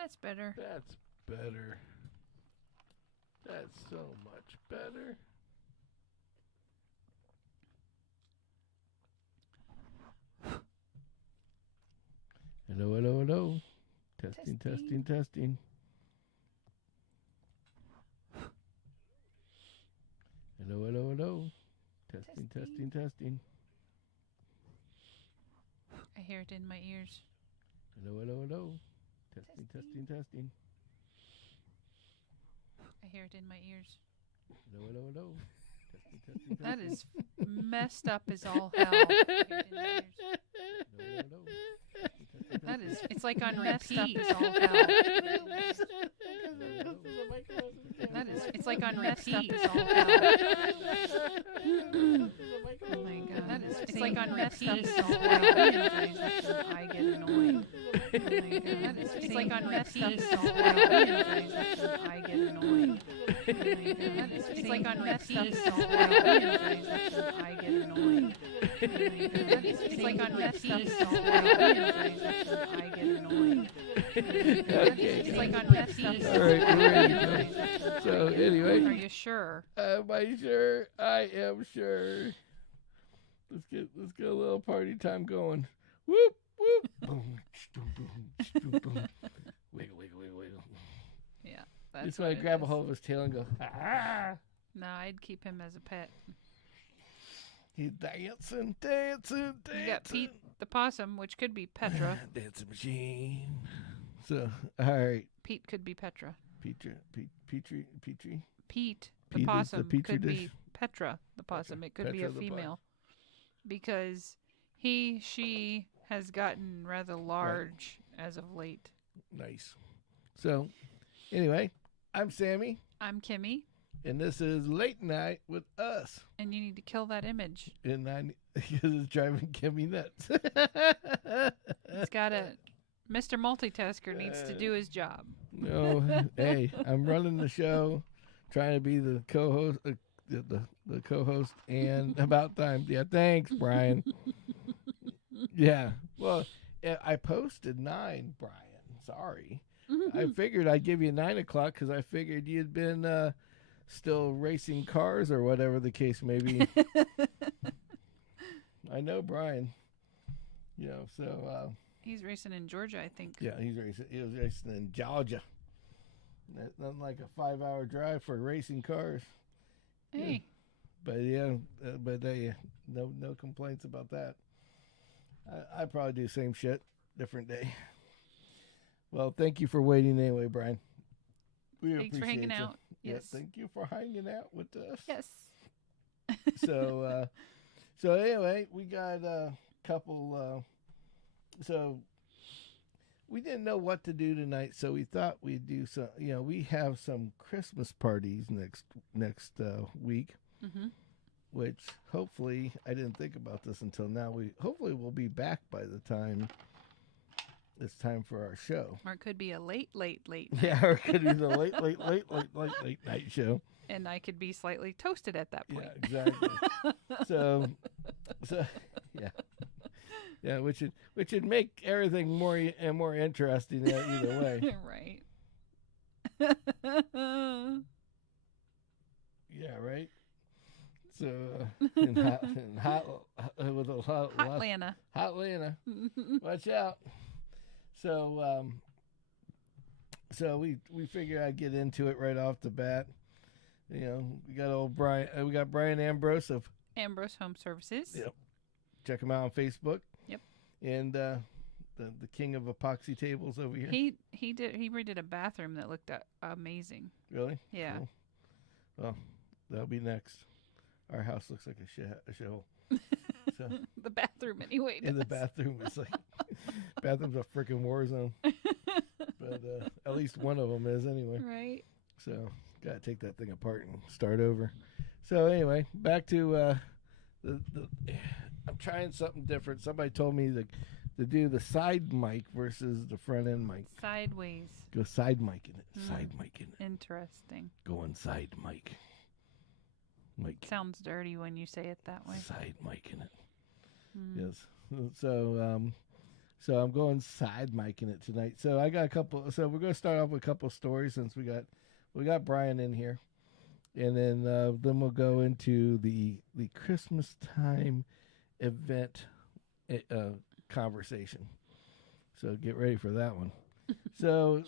That's better. That's better. That's so much better. Hello, hello, hello. Testing, testing, testing. Hello, hello, hello. Testing, testing, testing. I hear it in my ears. Hello, hello, hello. Testing, testing, testing. I hear it in my ears. Hello, hello, hello. Testing, testing, testing. That is messed up as all hell. I hear it in my ears. Hello, hello, hello. That is, it's like on repeat. As all hell. That is, it's like on repeat. As all hell. Oh my god. That is, it's like on repeat. As all hell. I get annoyed. Oh my god. That is, it's like on repeat. As all hell. I get annoyed. Oh my god. That is, it's like on repeat. As all hell. I get annoyed. Oh my god. That is, it's like on repeat. As all hell. I get annoyed. Okay. It's like on repeat. All right, we're ready to go. So anyway, Are you sure? am I sure? I am sure. Let's get a little party time going. Whoop whoop. Boom, boom, boom, boom, boom. Wiggle, wiggle, wiggle, wiggle. Yeah, that's Just want to grab a hold of his tail and go, ah. No, I'd keep him as a pet. He's dancing, dancing, dancing. You got Pete the possum, which could be Petra. Dancing machine. So, all right. Pete could be Petra. Petrie. Pete the Pete is the possum Petri could dish? be Petra the possum. It could be a Petra the female. Because she has gotten rather large as of late. Nice. So, anyway, I'm Sammy. I'm Kimmy. And this is Late Night with Us. And you need to kill that image. And because it's driving Kimmy nuts. It's got a... Mr. Multitasker needs to do his job. No, hey, I'm running the show, trying to be the co-host, the co-host, and about time. Yeah, thanks, Brian. Yeah, well, I posted 9, Brian. Sorry, I figured I'd give you 9 o'clock because I figured you'd been still racing cars or whatever the case may be. I know Brian. You know, so. He's racing in Georgia, I think. Yeah, he was racing in Georgia. Nothing like a 5-hour drive for racing cars. Hey. Yeah. But no complaints about that. I probably do the same shit, different day. Well, thank you for waiting anyway, Brian. Thanks for hanging out. Yes. Yeah, thank you for hanging out with us. Yes. So anyway, we got a couple. So we didn't know what to do tonight, so we thought we'd do some. You know, we have some Christmas parties next week, which hopefully I didn't think about this until now. Hopefully we'll be back by the time it's time for our show. Or it could be a late night. Yeah, or it could be the late night show. And I could be slightly toasted at that point. Yeah, exactly. so yeah. Yeah, which would make everything more interesting either way. Right. Yeah, right. So with a hot Atlanta, watch out. So we figured I'd get into it right off the bat. You know, we got Brian Ambrose of Ambrose Home Services. Yep. Check him out on Facebook. Yep. And the king of epoxy tables over here. He redid a bathroom that looked amazing. Really? Yeah. Cool. Well, that'll be next. Our house looks like a shithole. So the bathroom anyway. In the bathroom, it's like bathroom's a freaking war zone. But at least one of them is anyway. Right. So gotta take that thing apart and start over. So anyway, back to I'm trying something different. Somebody told me to do the side mic versus the front end mic. Sideways. Go side mic in it. Side mic in it. Interesting. Going side mic. Mic. Sounds dirty when you say it that way. Side mic in it. Yes. So So I'm going side micing it tonight. So I got a couple. So we're going to start off with a couple of stories since we got Brian in here, and then we'll go into the Christmas time event conversation. So get ready for that one. So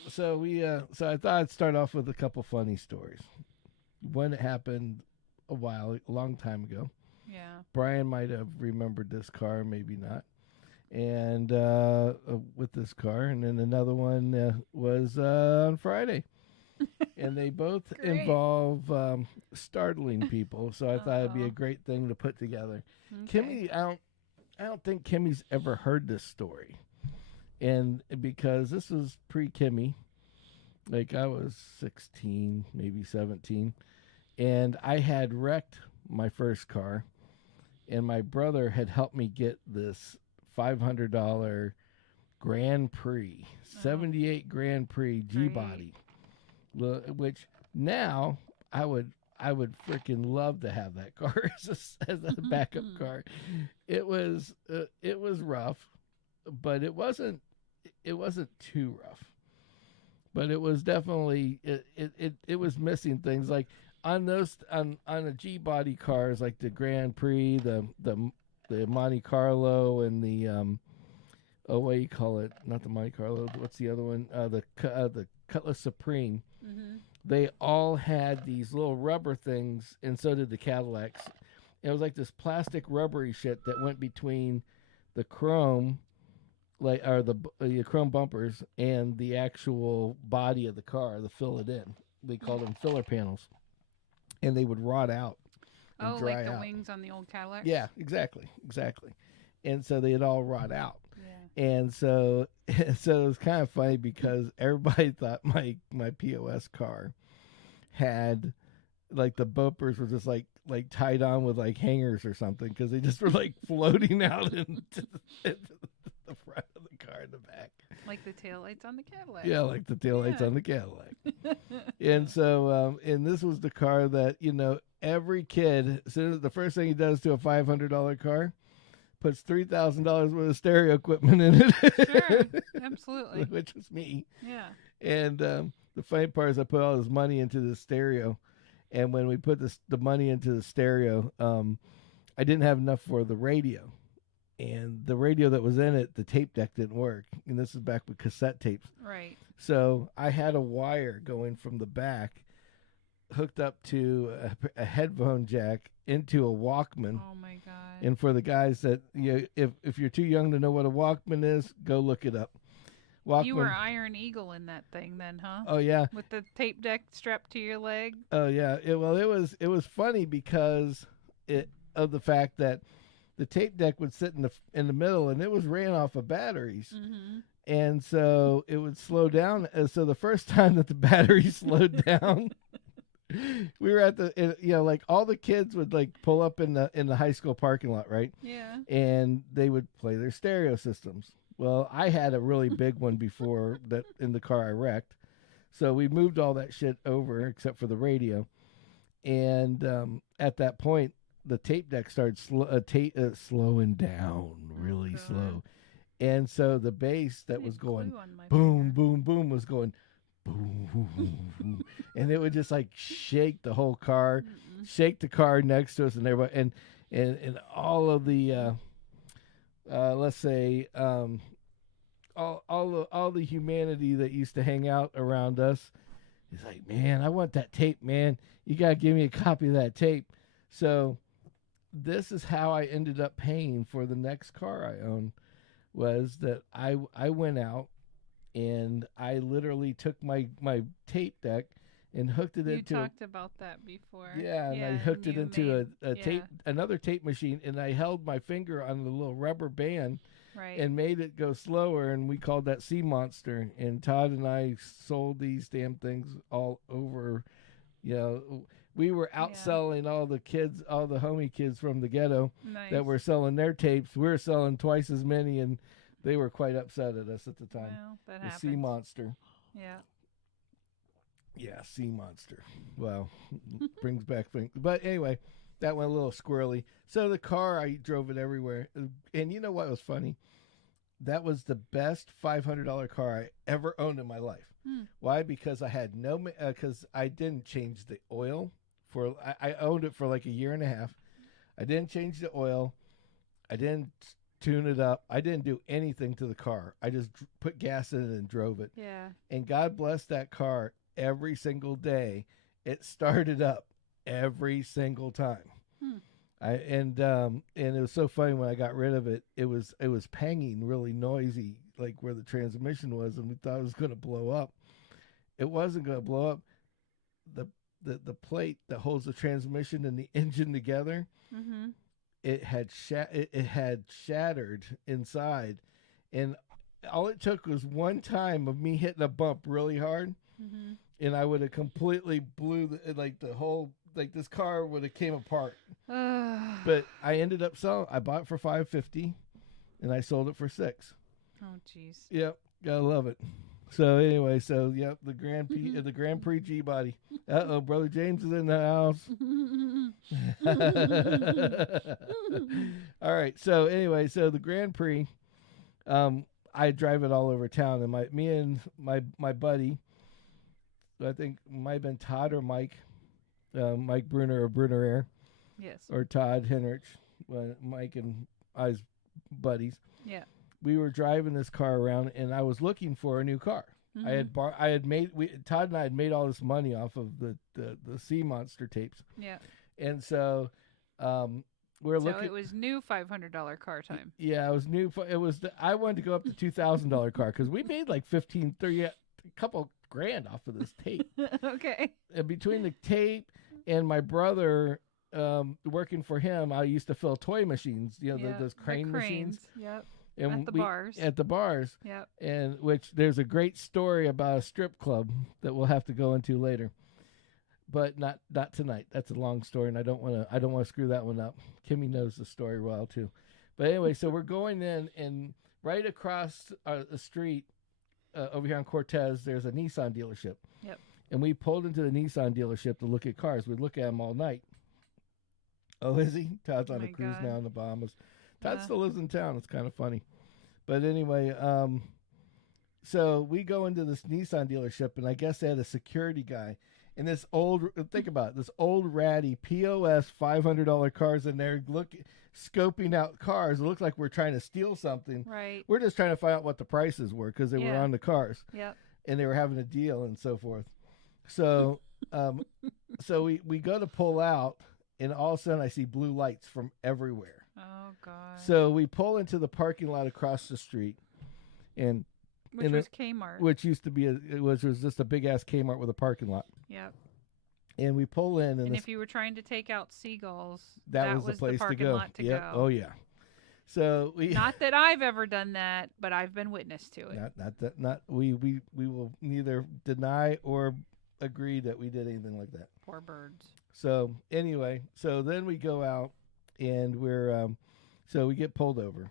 I thought I'd start off with a couple funny stories. One that happened a long time ago. Yeah. Brian might have remembered this car, maybe not. And with this car, and then another one was on Friday, and they both involve startling people. So I thought it'd be a great thing to put together. Okay. Kimmy, I don't think Kimmy's ever heard this story, and because this was pre-Kimmy, like I was 16, maybe 17, and I had wrecked my first car, and my brother had helped me get this $500 Grand Prix, 78 Grand Prix G-Body, which now I would freaking love to have that car as a backup car. It was rough, but it wasn't too rough. But it was definitely it was missing things like on a G-Body cars like the Grand Prix, the Monte Carlo, and the what do you call it? Not the Monte Carlo. What's the other one? The Cutlass Supreme. Mm-hmm. They all had these little rubber things, and so did the Cadillacs. It was like this plastic rubbery shit that went between the chrome, the chrome bumpers, and the actual body of the car, the fill it in. They called them filler panels, and they would rot out. Oh, dry like the out. wings on the old Cadillac? Yeah, exactly. And so they'd all rot out. Yeah. And so it was kind of funny because everybody thought my POS car had, like, the bumpers were just like tied on with like hangers or something, because they just were like floating out into the front of the car and the back. Like the taillights on the Cadillac. Yeah, like the taillights on the Cadillac. And so, and this was the car that, every kid, as soon as the first thing he does to a $500 car, puts $3,000 worth of stereo equipment in it. Sure, absolutely. Which was me. Yeah. And the funny part is I put all this money into the stereo, and when we put the money into the stereo, I didn't have enough for the radio. And the radio that was in it, the tape deck didn't work. And this is back with cassette tapes. Right. So I had a wire going from the back hooked up to a headphone jack into a Walkman. Oh my God. And for the guys that, if you're too young to know what a Walkman is, go look it up. Walkman. You were Iron Eagle in that thing then, huh? Oh yeah. With the tape deck strapped to your leg. Oh yeah. It was funny because of the fact that the tape deck would sit in the middle, and it was ran off of batteries. Mm-hmm. And so it would slow down. And so the first time that the battery slowed down, we were at like all the kids would like pull up in the high school parking lot, right? Yeah. And they would play their stereo systems. Well, I had a really big one before that in the car I wrecked. So we moved all that shit over except for the radio. And at that point, the tape deck started slowing down really slow. And so the bass that was going boom, boom, boom was going boom, boom, boom, boom. And it would just like shake the whole car, shake the car next to us, and everybody, and all of the let's say all the humanity that used to hang out around us is like, man, I want that tape, man. You gotta give me a copy of that tape. So this is how I ended up paying for the next car I owned. Was that I went out and I literally took my tape deck and hooked it into. You talked about that before. Yeah, and I hooked it into another tape machine, and I held my finger on the little rubber band, right, and made it go slower, and we called that Sea Monster. And Todd and I sold these damn things all over. We were outselling all the kids, all the homie kids from the ghetto that were selling their tapes. We were selling twice as many, and they were quite upset at us at the time. Well, that the happens. Sea Monster. Yeah. Yeah, Sea Monster. Well, brings back things. But anyway, that went a little squirrely. So the car, I drove it everywhere. And you know what was funny? that was the best $500 car I ever owned in my life. Why? Because I had because I didn't change the oil I owned it for like a year and a half. I didn't change the oil. I didn't tune it up. I didn't do anything to the car. I just put gas in it and drove it. Yeah. And God bless that car every single day. It started up every single time. And it was so funny when I got rid of it. It was panging really noisy, like where the transmission was, and we thought it was going to blow up. It wasn't going to blow up. The plate that holds the transmission and the engine together, it had shattered inside, and all it took was one time of me hitting a bump really hard, and I would have completely blew the whole. Like this car would have came apart. But I ended up selling. I bought it for $550, and I sold it for $6. Oh, jeez. Yep, gotta love it. So anyway, yep, the Grand Prix G body. Brother James is in the house. All right. So anyway, the Grand Prix, I drive it all over town, and me and my buddy, I think it might have been Todd or Mike. Mike Bruner or Bruner Air. Yes. Or Todd Henrich. Mike and I's buddies. Yeah. We were driving this car around, and I was looking for a new car. Todd and I had made all this money off of the Sea Monster tapes. Yeah. And so we're looking. So it was new $500 car time. Yeah, it was new. I wanted to go up to $2,000 car because we made like 15, 30, a couple grand off of this tape. Okay. And between the tape and my brother working for him, I used to fill toy machines, those crane machines. Yep. And at the bars. At the bars. Yep. And which there's a great story about a strip club that we'll have to go into later. But not tonight. That's a long story, and I don't want to screw that one up. Kimmy knows the story well too. But anyway, so we're going in, and right across the street over here on Cortez, there's a Nissan dealership. Yep. And we pulled into the Nissan dealership to look at cars. We'd look at them all night. Oh, is he? Todd's on a cruise now in the Bahamas. Todd still lives in town. It's kind of funny. But anyway, so we go into this Nissan dealership, and I guess they had a security guy. And this think about it, this old ratty POS $500 cars in there scoping out cars. It looked like we're trying to steal something. Right. We're just trying to find out what the prices were because they were on the cars. Yep. And they were having a deal and so forth. So so we go to pull out, and all of a sudden I see blue lights from everywhere. Oh, God. So we pull into the parking lot across the street, and which was Kmart. Which used to be it was just a big ass Kmart with a parking lot. Yep. And we pull in, and if you were trying to take out seagulls, that was the place to go. Lot to go. Oh yeah. So not that I've ever done that, but I've been witness to it. We will neither deny or agree that we did anything like that. Poor birds. So anyway, then we go out, and so we get pulled over.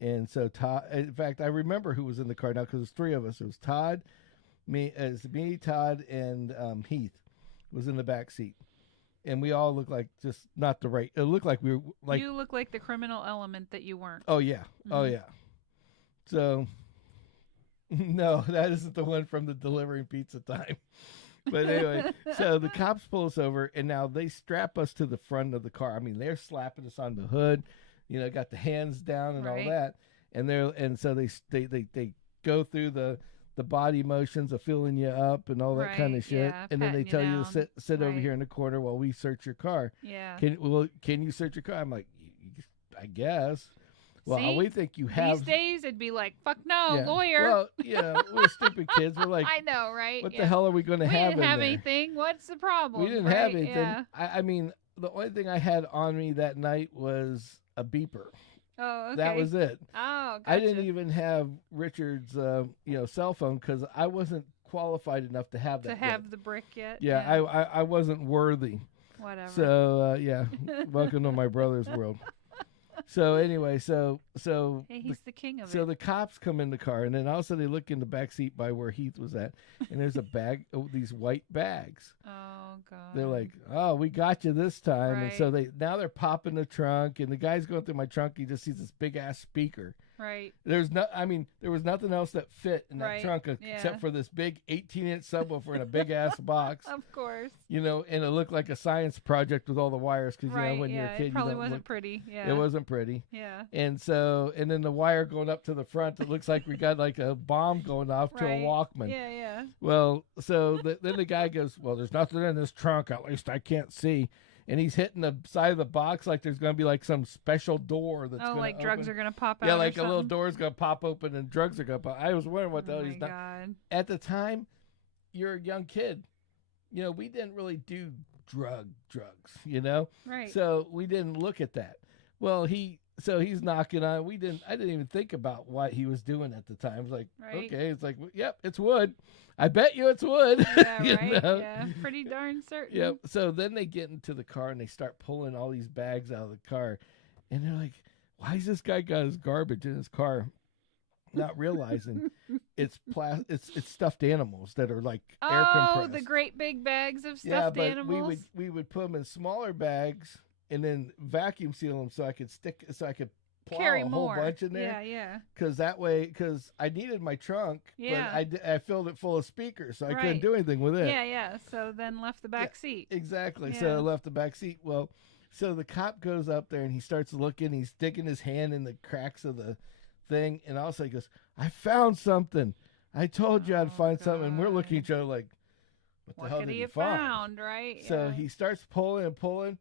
And so Todd, in fact, I remember who was in the car now because there's three of us. It was Todd, me, Todd, and Heath was in the back seat, and we all looked like just not the right. It looked like we were like you look like the criminal element that you weren't. Oh yeah, oh yeah. So no, that isn't the one from the delivering pizza time. But anyway, so the cops pull us over, and now they strap us to the front of the car. I mean, they're slapping us on the hood. Got the hands down and all that, and so they go through the body motions of filling you up and all that kind of shit, and then they tell you to sit over here in the corner while we search your car. Yeah. Can you search your car? I'm like, I guess. Well, see, we think you have. These days, it'd be like, fuck no, lawyer. Well, we're stupid kids. We're like, I know, right? What the hell are we going to have? We didn't have anything. What's the problem? We didn't have anything. Yeah. I mean, the only thing I had on me that night was a beeper. Oh, okay. That was it. Oh, gotcha. I didn't even have Richard's, cell phone because I wasn't qualified enough to have that. To have the brick yet? Yeah, I wasn't worthy. Whatever. So welcome to my brother's world. So anyway, so hey, he's the king of it. So the cops come in the car, and then all of a sudden they look in the back seat by where Heath was at, and there's a bag, these white bags. Oh God! They're like, "Oh, we got you this time," right. And so they're popping the trunk, and the guy's going through my trunk. He just sees this big ass speaker Right. There was nothing else that fit in that Right. trunk except for this big 18-inch subwoofer in a big ass box. Of course. And it looked like a science project with all the wires because Right. when you're a kid, it probably wasn't pretty. Yeah. It wasn't pretty. Yeah. And then the wire going up to the front, it looks like we got like a bomb going off to a Walkman. Yeah, yeah. Well, so then the guy goes, well, there's nothing in this trunk, at least I can't see. And he's hitting the side of the box like there's going to be like some special door that's going to like drugs are going to pop out. Yeah, like a little door's going to pop open and drugs are going to pop. I was wondering what the hell he's done. God. At the time, you're a young kid. We didn't really do drugs, Right. So we didn't look at that. Well, he's knocking on. I didn't even think about what he was doing at the time. I was like, okay, it's like, yep, it's wood. I bet you it's wood. Yeah, right. Yeah, pretty darn certain. Yep. So then they get into the car and they start pulling all these bags out of the car, and they're like, why has this guy got his garbage in his car? Not realizing it's stuffed animals that are like air compressed. Oh, the great big bags of stuffed animals. we would put them in smaller bags and then vacuum seal them so I could plow carry a more. whole bunch in there. Yeah. Because I needed my trunk, yeah. but I filled it full of speakers, so I couldn't do anything with it. Yeah. So then left the back seat. Exactly. Yeah. So I left the back seat. Well, so the cop goes up there and he starts looking. He's sticking his hand in the cracks of the thing, and also he goes, I found something. I told you I'd find something. And we're looking at each other like, what the hell did you find? Right? So he starts pulling,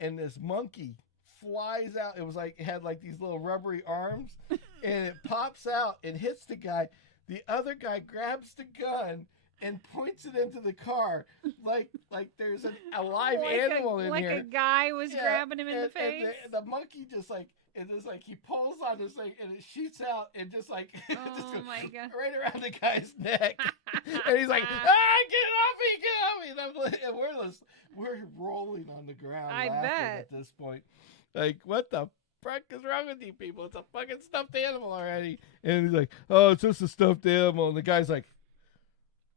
and this monkey flies out. It was like it had like these little rubbery arms, and it pops out and hits the guy. The other guy grabs the gun and points it into the car like there's a live animal in here. Like a guy was grabbing him in the face. And the monkey just like he pulls on this thing and it shoots out and just like just goes right around the guy's neck. And he's like, get off me. And we're rolling on the ground laughing at this point. Like, what the frick is wrong with you people? It's a fucking stuffed animal already. And he's like, oh, it's just a stuffed animal. And the guy's like,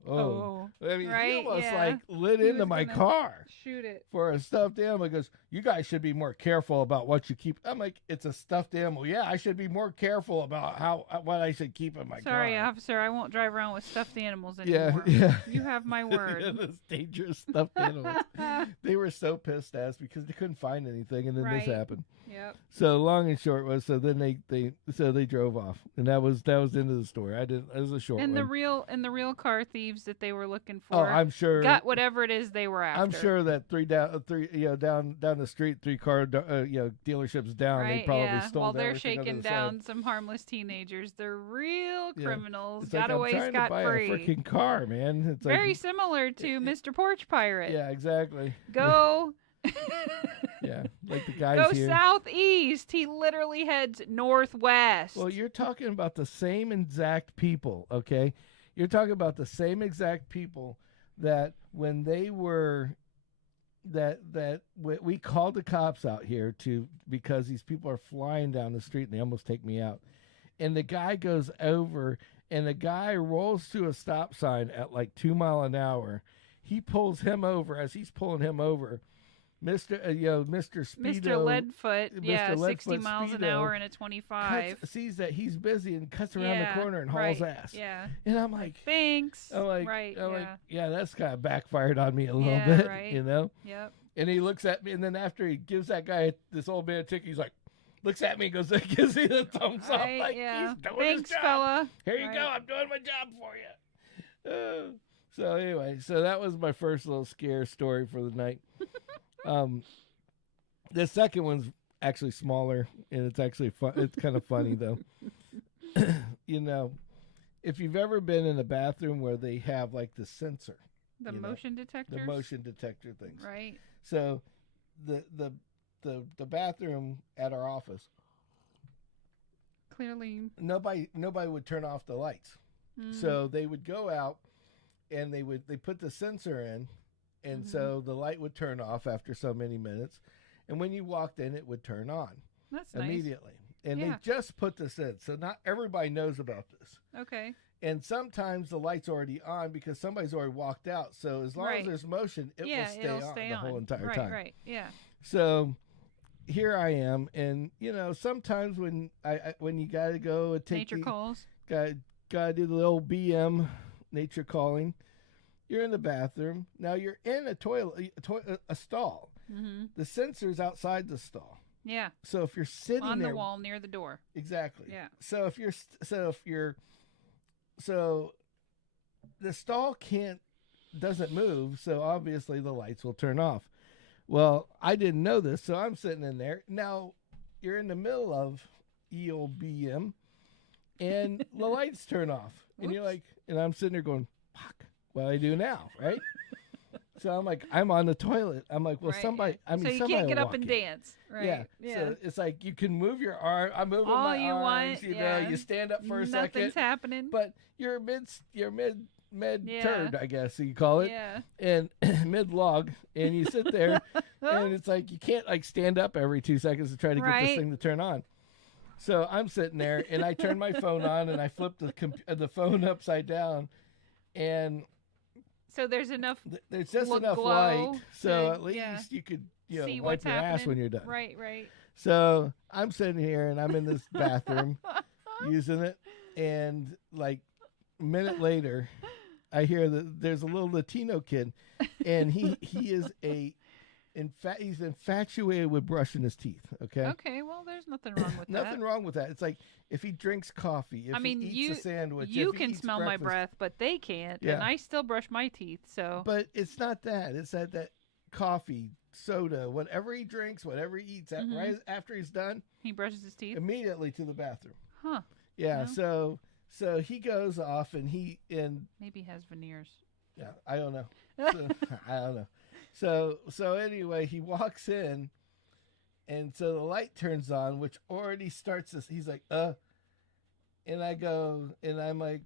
oh. I mean, he almost like lit into my car. Shoot it. For a stuffed animal. He goes, you guys should be more careful about what you keep. I'm like, it's a stuffed animal. Yeah, I should be more careful about what I should keep in my car. Sorry, officer, I won't drive around with stuffed animals anymore. Yeah. You have my word. Those dangerous stuffed animals. They were so pissed at us because they couldn't find anything, and then this happened. Yep. So long and short was, so then they drove off, and that was the end of the story. It was a short one. The real car thieves that they were looking for. Oh, I'm sure got whatever it is they were after. I'm sure that down the street, 3 car dealerships down, they probably stole. While they're shaking down some harmless teenagers, they're real criminals. It's got like, away scot free. A freaking car, man. It's very similar to Mr. Porch Pirate. Yeah, exactly. Go. Yeah, like the guys Go here. southeast. He literally heads northwest. Well, you're talking about the same exact people, okay? You're talking about the same exact people that when they were we called the cops out here because these people are flying down the street and they almost take me out. And the guy goes over and the guy rolls to a stop sign at like 2 miles an hour. He pulls him over. As he's pulling him over, Mr. Speedo, Mr. Leadfoot, 60 miles an hour in a 25. Sees that he's busy and cuts around the corner and hauls ass. Yeah. And I'm like, thanks. I'm like, right. Yeah, that's kind of backfired on me a little bit, right. Yep. And he looks at me, and then after he gives that guy, this old man, a ticket, he's like, looks at me and goes, gives me the thumbs up. Like, he's doing his job. Fella. Here you go. I'm doing my job for you. So anyway, that was my first little scare story for the night. The second one's actually smaller, and it's actually fun. It's kind of funny though. If you've ever been in a bathroom where they have like the sensor, the motion detectors, the motion detector things, right? So, the bathroom at our office, clearly nobody would turn off the lights, so they would go out and they put the sensor in. And so the light would turn off after so many minutes. And when you walked in, it would turn on. That's immediately. Nice. And they just put this in. So not everybody knows about this. Okay. And sometimes the light's already on because somebody's already walked out. So as long as there's motion, it will stay on the whole entire time. Right, yeah. So here I am, and sometimes when you gotta go and take Nature calls. Gotta do the little BM, nature calling. You're in the bathroom. Now you're in a toilet, a stall. Mm-hmm. The sensor's outside the stall. Yeah. So if you're sitting on there, the wall near the door. Exactly. Yeah. So the stall doesn't move, so obviously the lights will turn off. Well, I didn't know this, so I'm sitting in there. Now you're in the middle of EOBM, and the lights turn off, and you're like, and I'm sitting there going, "Fuck, what do I do now?" Right? So I'm like, I'm on the toilet. I'm like, well, right. somebody. I mean, so you somebody can't get up and in. dance, right? Yeah. So it's like you can move your arm. I'm moving all my you arms. want. You know, you stand up for a second. Nothing's happening. But you're mid Yeah. turd, I guess you call it. Yeah. And mid log, and you sit there, and it's like you can't like stand up every 2 seconds to try to get this thing to turn on. So I'm sitting there, and I turn my phone on, and I flip the phone upside down, and so there's enough. There's just enough glow light, so at least you could see wipe your ass when you're done. Right. So I'm sitting here, and I'm in this bathroom using it, and like a minute later, I hear that there's a little Latino kid, and he is he's infatuated with brushing his teeth. Okay. Well, there's nothing wrong with that. Nothing wrong with that. It's like if he drinks coffee, if he eats a sandwich, you if he can eats smell breakfast, my breath, but they can't. Yeah. And I still brush my teeth. So. But it's not that. It's that coffee, soda, whatever he drinks, whatever he eats, right after he's done, he brushes his teeth immediately to the bathroom. Huh. Yeah. No. So he goes off, and maybe has veneers. Yeah, I don't know. I don't know. So anyway, he walks in, and so the light turns on, which already starts this. He's like, and I go, and I'm like,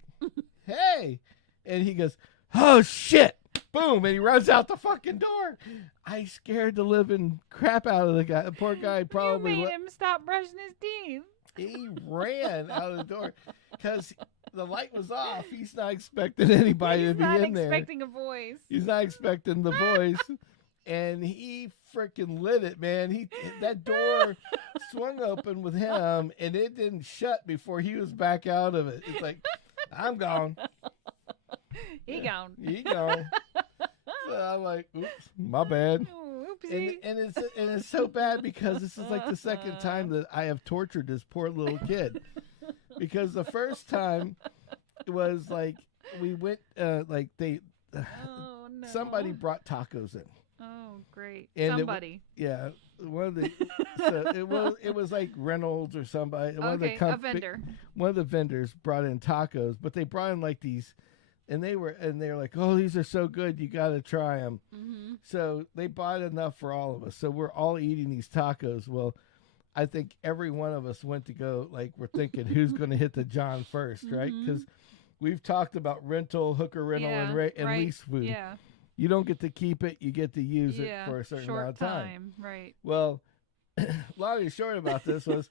hey, and he goes, oh shit, boom, and he runs out the fucking door. I scared the living crap out of the guy. The poor guy probably. You made him stop brushing his teeth. He ran out of the door because the light was off. He's not expecting anybody to be in there. He's not expecting a voice. He's not expecting the voice. And he freaking lit it, man. That door swung open with him, and it didn't shut before he was back out of it. It's like, I'm gone. He gone. So I'm like, oops, my bad. Oopsie. And it's so bad because this is like the second time that I have tortured this poor little kid. Because the first time it was like we went somebody brought tacos in. Oh, great! And somebody. One of the it was like Reynolds or somebody. A vendor. One of the vendors brought in tacos, but they brought in like these. And they were like, oh, these are so good, you got to try them. Mm-hmm. So they bought enough for all of us. So we're all eating these tacos. Well, I think every one of us went to go, like, we're thinking who's going to hit the John first, right? Because we've talked about hooker rental, and lease food. Yeah. You don't get to keep it; you get to use it for a certain amount of time. Right. Well, long and short about this was,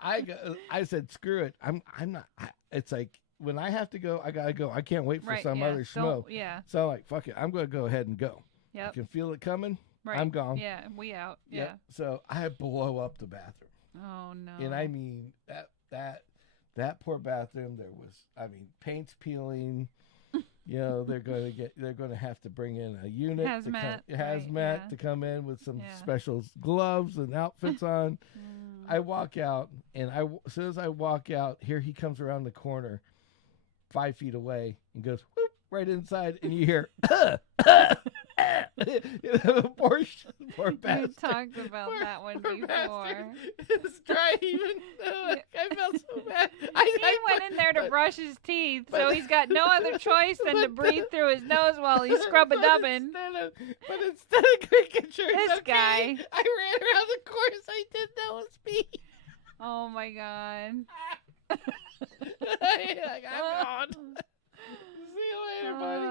I said, screw it. I'm not. It's like, when I have to go, I gotta go. I can't wait for some other schmo. So I'm like, fuck it. I'm gonna go ahead and go. Yep. I can feel it coming. Right. I'm gone. Yeah, we out. Yeah. Yep. So I blow up the bathroom. Oh no. And I mean that poor bathroom. There was, paint's peeling. They're gonna have to bring in a unit, hazmat to come in with some special gloves and outfits on. I walk out, and as soon as I walk out, here he comes around the corner, 5 feet away, and goes whoop, right inside, and you hear, poor bastard. We talked about that one before. It's dry even. I felt so bad. He went in there to brush his teeth, so he's got no other choice than to breathe through his nose while he's scrub-a-dubbing. But instead of making sure this guy, I ran around the corner, so I didn't know it was me. Oh my god. I'm gone. See you later, buddy.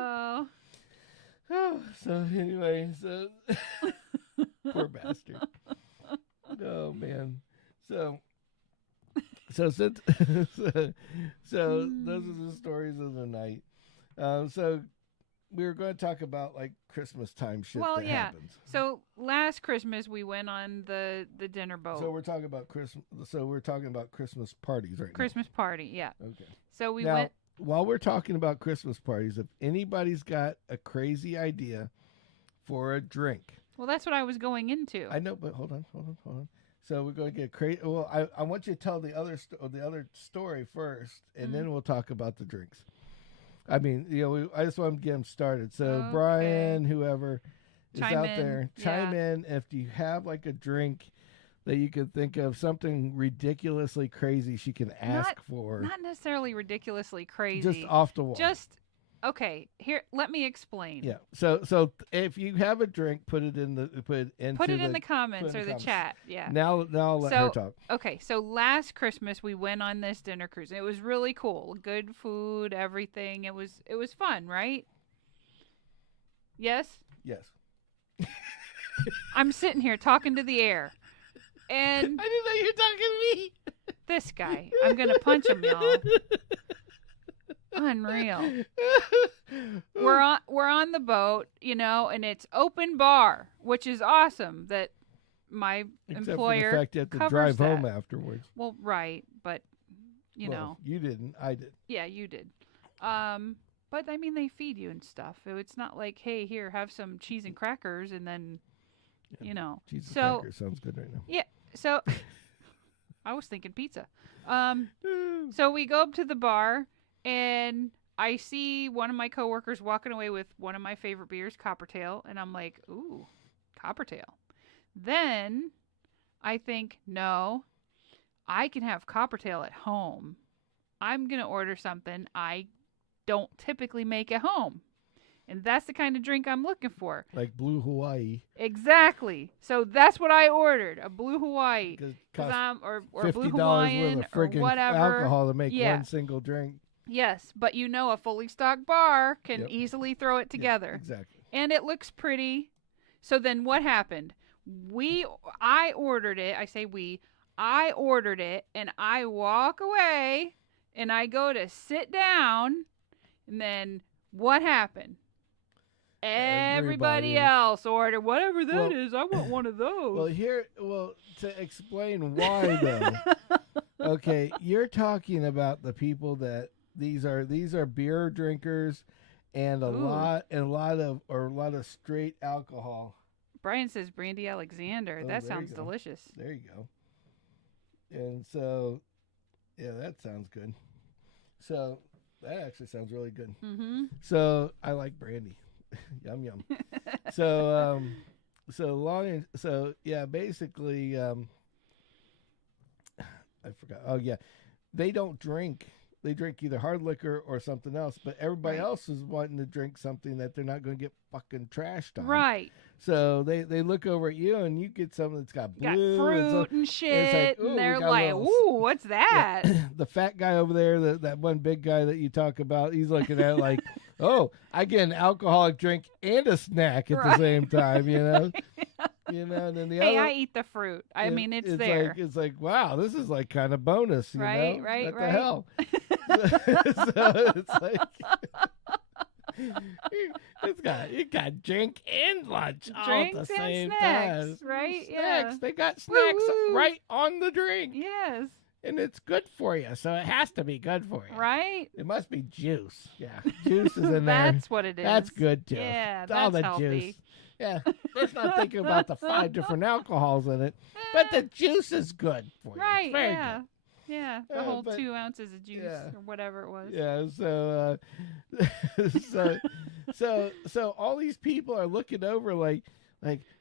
Oh, so anyway, poor bastard. Oh man. So those are the stories of the night. So we were going to talk about like Christmas time shit Well, that yeah. happens. So last Christmas we went on the dinner boat. So we're talking about Christmas. So we're talking about Christmas parties right Christmas party, yeah. now. Okay. So we now, went. while we're talking about Christmas parties, if anybody's got a crazy idea for a drink, Well, that's what I was going into. I know, but hold on. So we're going to get crazy. Well, I want you to tell the other story first, and then we'll talk about the drinks. I mean, I just want to get them started. So Okay. Brian, whoever is Chime out in. there, chime in if you have like a drink that you can think of, something ridiculously crazy she can ask for. Not necessarily ridiculously crazy. Just off the wall. Okay, here, let me explain. Yeah. So if you have a drink, put it in the comments or the chat. Yeah. Now I'll let her talk. Okay, so last Christmas we went on this dinner cruise. And it was really cool. Good food, everything. It was fun, right? Yes? Yes. I'm sitting here talking to the air. And I didn't know you were talking to me. This guy, I'm going to punch him, y'all. Unreal. We're on the boat, and it's open bar, which is awesome that my employer for the fact you have to covers drive that. home afterwards. Well, right, but you know. You didn't, I did. Yeah, you did. But I mean they feed you and stuff. It's not like, hey, here, have some cheese and crackers and then Cheese and crackers sounds good right now. Yeah. So I was thinking pizza. So we go up to the bar and I see one of my coworkers walking away with one of my favorite beers, Coppertail, and I'm like, ooh, Coppertail. Then I think, no, I can have Coppertail at home. I'm going to order something I don't typically make at home. And that's the kind of drink I'm looking for. Like Blue Hawaii. Exactly. So that's what I ordered, a Blue Hawaii. Or Blue Hawaiian or whatever. Alcohol to make one single drink. Yes, but a fully stocked bar can easily throw it together. Yep, exactly. And it looks pretty. So then what happened? I ordered it. I say we. I ordered it, and I walk away, and I go to sit down, and then what happened? Everybody else ordered whatever that is. I want one of those. To explain why though. Okay, you're talking about the people that these are beer drinkers and a lot of straight alcohol. Brian says Brandy Alexander. Oh, that sounds delicious. There you go. And so, yeah, that sounds good. So that actually sounds really good. Mm-hmm. So I like brandy. Yum yum. Basically, I forgot. Oh yeah, they don't drink. They drink either hard liquor or something else. But everybody else is wanting to drink something that they're not going to get fucking trashed on. Right. So they look over at you and you get something that's got blue, fruit and shit, and they're like, "Ooh, what's that?" Yeah. The fat guy over there, that one big guy that you talk about, he's looking at it like, "Oh, I get an alcoholic drink and a snack at the same time," And then the other, I eat the fruit. I mean, it's there. It's like, wow, this is like kind of bonus, right? What the hell? So it's like. You got drink and lunch all at the same time. Right? Snacks. Yeah. They got snacks right on the drink. Yes. And it's good for you, so it has to be good for you. Right? It must be juice. Yeah. Juice is in there. That's what it is. That's good too. Yeah, all the healthy. Juice. Yeah. Let's not think about the 5 different alcohols in it. But the juice is good for you. Right, It's very yeah. good. Yeah, the whole 2 ounces of juice or whatever it was. Yeah, so all these people are looking over like,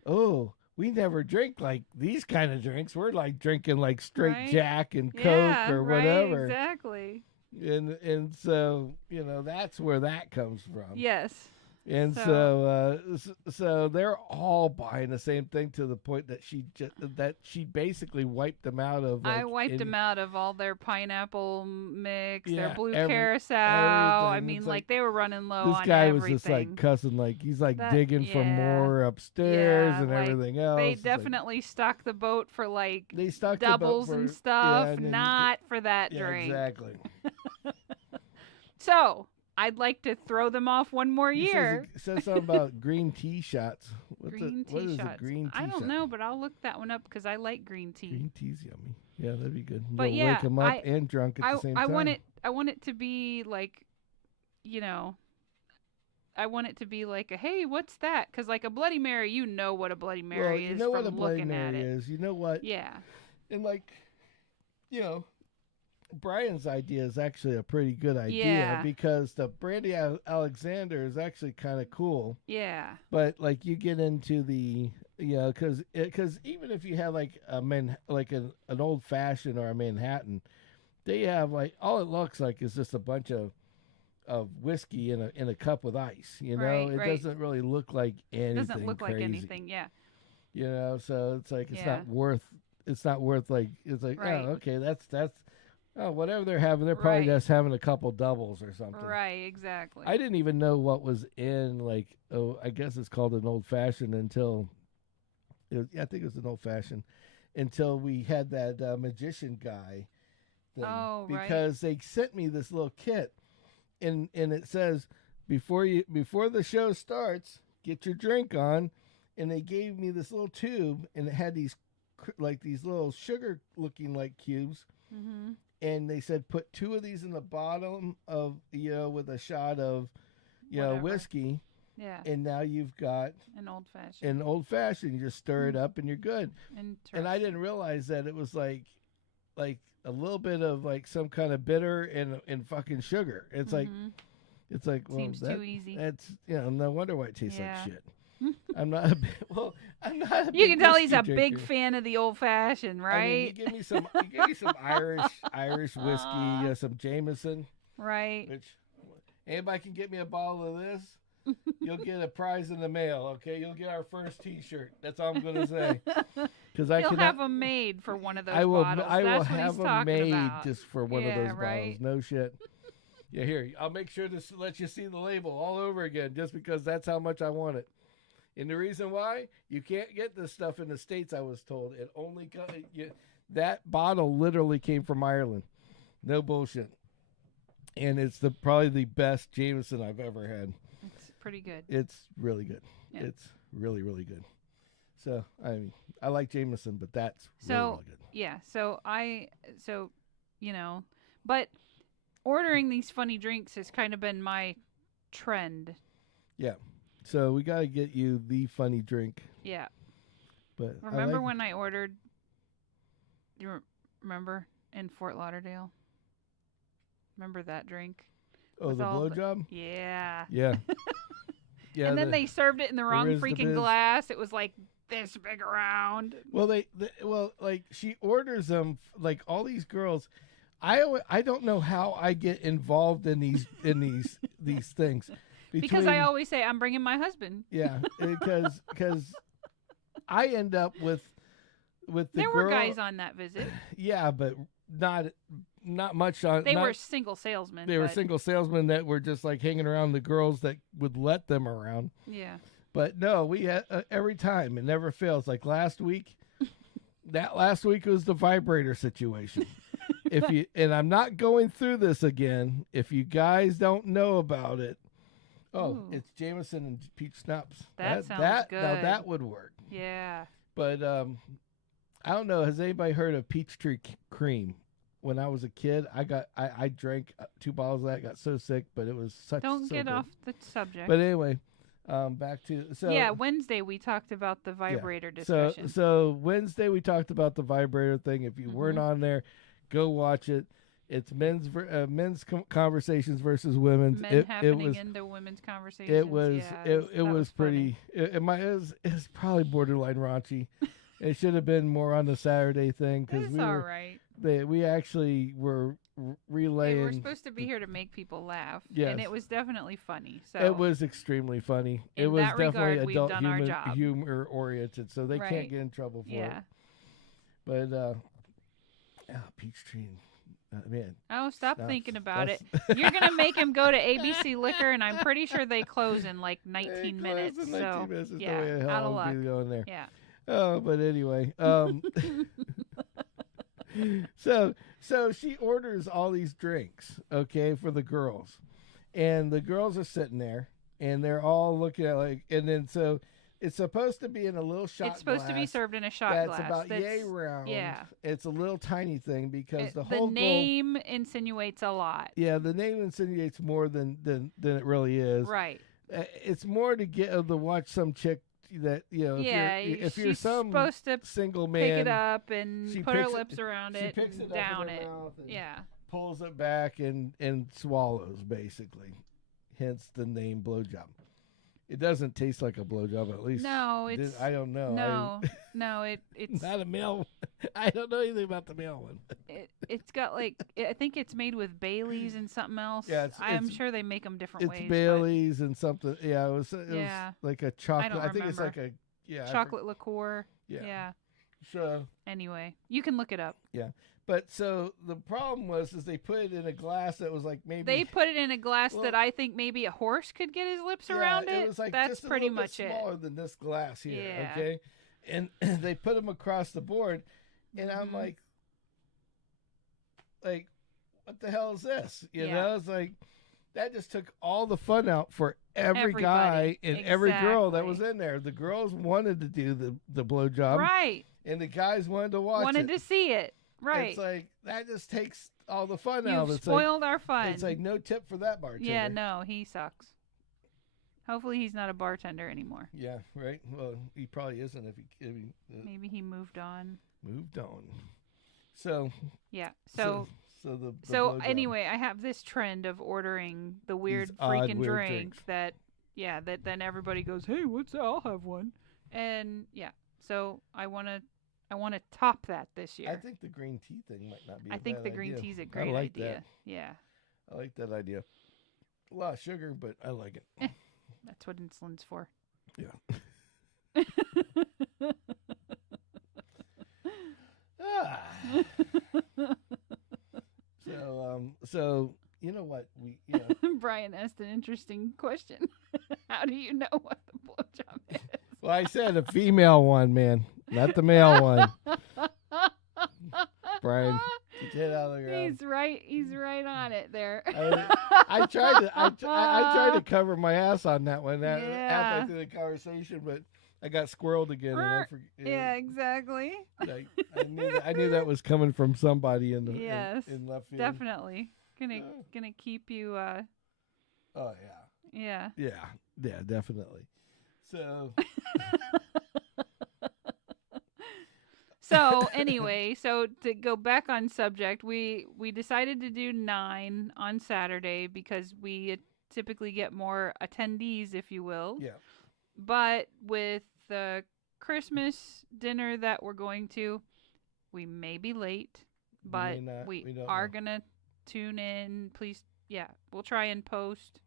oh, we never drink like these kind of drinks. We're like drinking like straight Jack and Coke or whatever. Exactly. And so, that's where that comes from. Yes. And so they're all buying the same thing to the point that she basically wiped them out of. I wiped them out of all their pineapple mix, their blue everything. I mean, like they were running low on everything. This guy was just like cussing, like he's like digging for more upstairs and everything else. They definitely stocked the boat for like they stocked doubles the boat and stuff, and not for that drink. Exactly. So I'd like to throw them off one more year. It says something about green tea shots. What is shots. a green tea I don't shot? know, but I'll look that one up because I like green tea. Green tea's yummy. Yeah, that'd be good. But You'll wake them up and drunk at the same time. I want it to be like, you know, I want it to be like a, hey, what's that? Because like a Bloody Mary, you know what a Bloody Mary is you know from what a Bloody looking Mary at it. is. You know what? Yeah. And like, you know, Brian's idea is actually a pretty good idea because the Brandy Alexander is actually kind of cool. Yeah. But like you get into the, because even if you have like an old fashioned or a Manhattan, they have like all it looks like is just a bunch of whiskey in a cup with ice. You know, it doesn't really look like anything. It doesn't look crazy. like anything. Yeah. You know, so it's like it's not worth. It's not worth like it's like oh okay that's whatever they're having, they're probably just having a couple doubles or something. Right, exactly. I didn't even know what was in like I guess it's called an old fashioned until I think it was an old fashioned until we had that magician guy thing. Oh, because they sent me this little kit and it says before the show starts, get your drink on, and they gave me this little tube and it had these little sugar looking like cubes. Mm-hmm. And they said put 2 of these in the bottom of with a shot of whiskey. Yeah. And now you've got an old fashioned. You just stir it up and you're good. And I didn't realize that it was like a little bit of like some kind of bitter and fucking sugar. It's like well, seems too easy. That's no wonder why it tastes like shit. I'm not a big You can tell he's a drinker. big fan of the old fashioned, right? I mean, you give me some Irish whiskey, some Jameson. Right. Which anybody can get me a bottle of this, you'll get a prize in the mail. Okay, you'll get our first T-shirt. That's all I'm gonna say. Because He'll have them made for one of those bottles. I will That's have what them made about. just for one of those bottles. No shit. Yeah, here I'll make sure to let you see the label all over again, just because that's how much I want it. And the reason why you can't get this stuff in the States, I was told, it only that bottle literally came from Ireland. No bullshit. And it's probably the best Jameson I've ever had. It's pretty good. It's really good. Yeah. It's really, really good. So I like Jameson, but that's really good. Yeah. But ordering these funny drinks has kind of been my trend. Yeah. So we got to get you the funny drink. Yeah. But remember when I ordered? Do you remember in Fort Lauderdale? Remember that drink? Oh, the blowjob? Yeah. Yeah. Yeah. And then they served it in the wrong freaking glass. It was like this big around. Well, like she orders them like all these girls. I don't know how I get involved in these these things. Because I always say I'm bringing my husband. Yeah, because I end up with the There girl, were guys on that visit. Yeah, but not much on. They were single salesmen. They were single salesmen that were just like hanging around the girls that would let them around. Yeah. But no, we had every time it never fails. Like last week, last week was the vibrator situation. And I'm not going through this again. If you guys don't know about it. Oh, ooh. It's Jameson and peach schnapps. That sounds good. Now that would work. Yeah. But I don't know. Has anybody heard of Peachtree Cream? When I was a kid, I drank 2 bottles of that. Got so sick, but it was such. Don't so get good. off the subject. But anyway, back to Wednesday we talked about the vibrator discussion. So Wednesday we talked about the vibrator thing. If you weren't on there, go watch it. It's men's conversations versus women's. Men happening into women's conversations. It was pretty. It was probably borderline raunchy. It should have been more on the Saturday thing because all right. We actually were relaying. They were supposed to be here to make people laugh. Yes. And it was definitely funny. So it was extremely funny. It was definitely adult humor oriented, so they can't get in trouble for it. But Peachtree. Man. Oh, stop thinking about it. You're going to make him go to ABC Liquor, and I'm pretty sure they close in like 19 minutes. In 19 minutes. There's no way out hell of I'll luck. be going there. Yeah. Oh, but anyway. So she orders all these drinks, okay, for the girls. and the girls are sitting there, and they're all looking at and then so it's supposed to be in a little shot. It's supposed to be served in a shot that's glass. About yay round. Yeah. It's a little tiny thing because the whole name insinuates a lot. Yeah, the name insinuates more than it really is. Right. It's more to get to watch some chick that if you're some supposed to single man, pick it up and put her lips around it, picks it down up in her it, mouth and pulls it back and swallows basically. Hence the name blowjob. It doesn't taste like a blowjob, at least. No, it's. I don't know. No, it's not a male. I don't know anything about the male one. It's got I think it's made with Bailey's and something else. Yeah, I'm sure they make them different ways. It's Bailey's and something. Yeah, it was like a chocolate. I think it's like a chocolate liqueur. Yeah. So anyway, you can look it up. Yeah. But so the problem is they put it in a glass that was like maybe... They put it in a glass that I think maybe a horse could get his lips around it. It was like that's just pretty a little much bit smaller than this glass here, Yeah. Okay? And they put them across the board, and I'm like, what the hell is this? You know, it's like, that just took all the fun out for every guy and every girl that was in there. The girls wanted to do the blowjob. Right. And the guys wanted to watch Wanted to see it. Right. It's like, that just takes all the fun out. You've spoiled our fun. It's like, no tip for that bartender. Yeah, no, he sucks. Hopefully he's not a bartender anymore. Yeah, right. Well, he probably isn't if he maybe he moved on. So. Yeah. So anyway, I have this trend of ordering the weird freaking drinks that then everybody goes, "Hey, what's that? I'll have one." And so I want to top that this year. I think the green tea thing might not be. I think the green tea's a great idea. That. Yeah. I like that idea. A lot of sugar, but I like it. That's what insulin's for. Yeah. So you know what Brian asked an interesting question. How do you know what the blowjob is? Well, I said a female one, man, not the male one. Brian, get your head out of the ground. He's right on it there. I tried to cover my ass on that one halfway through the conversation, but I got squirreled again. Yeah, exactly. I knew that was coming from somebody in left field. Definitely gonna keep you. Oh yeah. Yeah, definitely. So. So anyway, to go back on subject, we decided to do 9 on Saturday because we typically get more attendees, if you will. Yeah. But with the Christmas dinner that we're going to, we may be late, but we are going to tune in. Please, we'll try and post.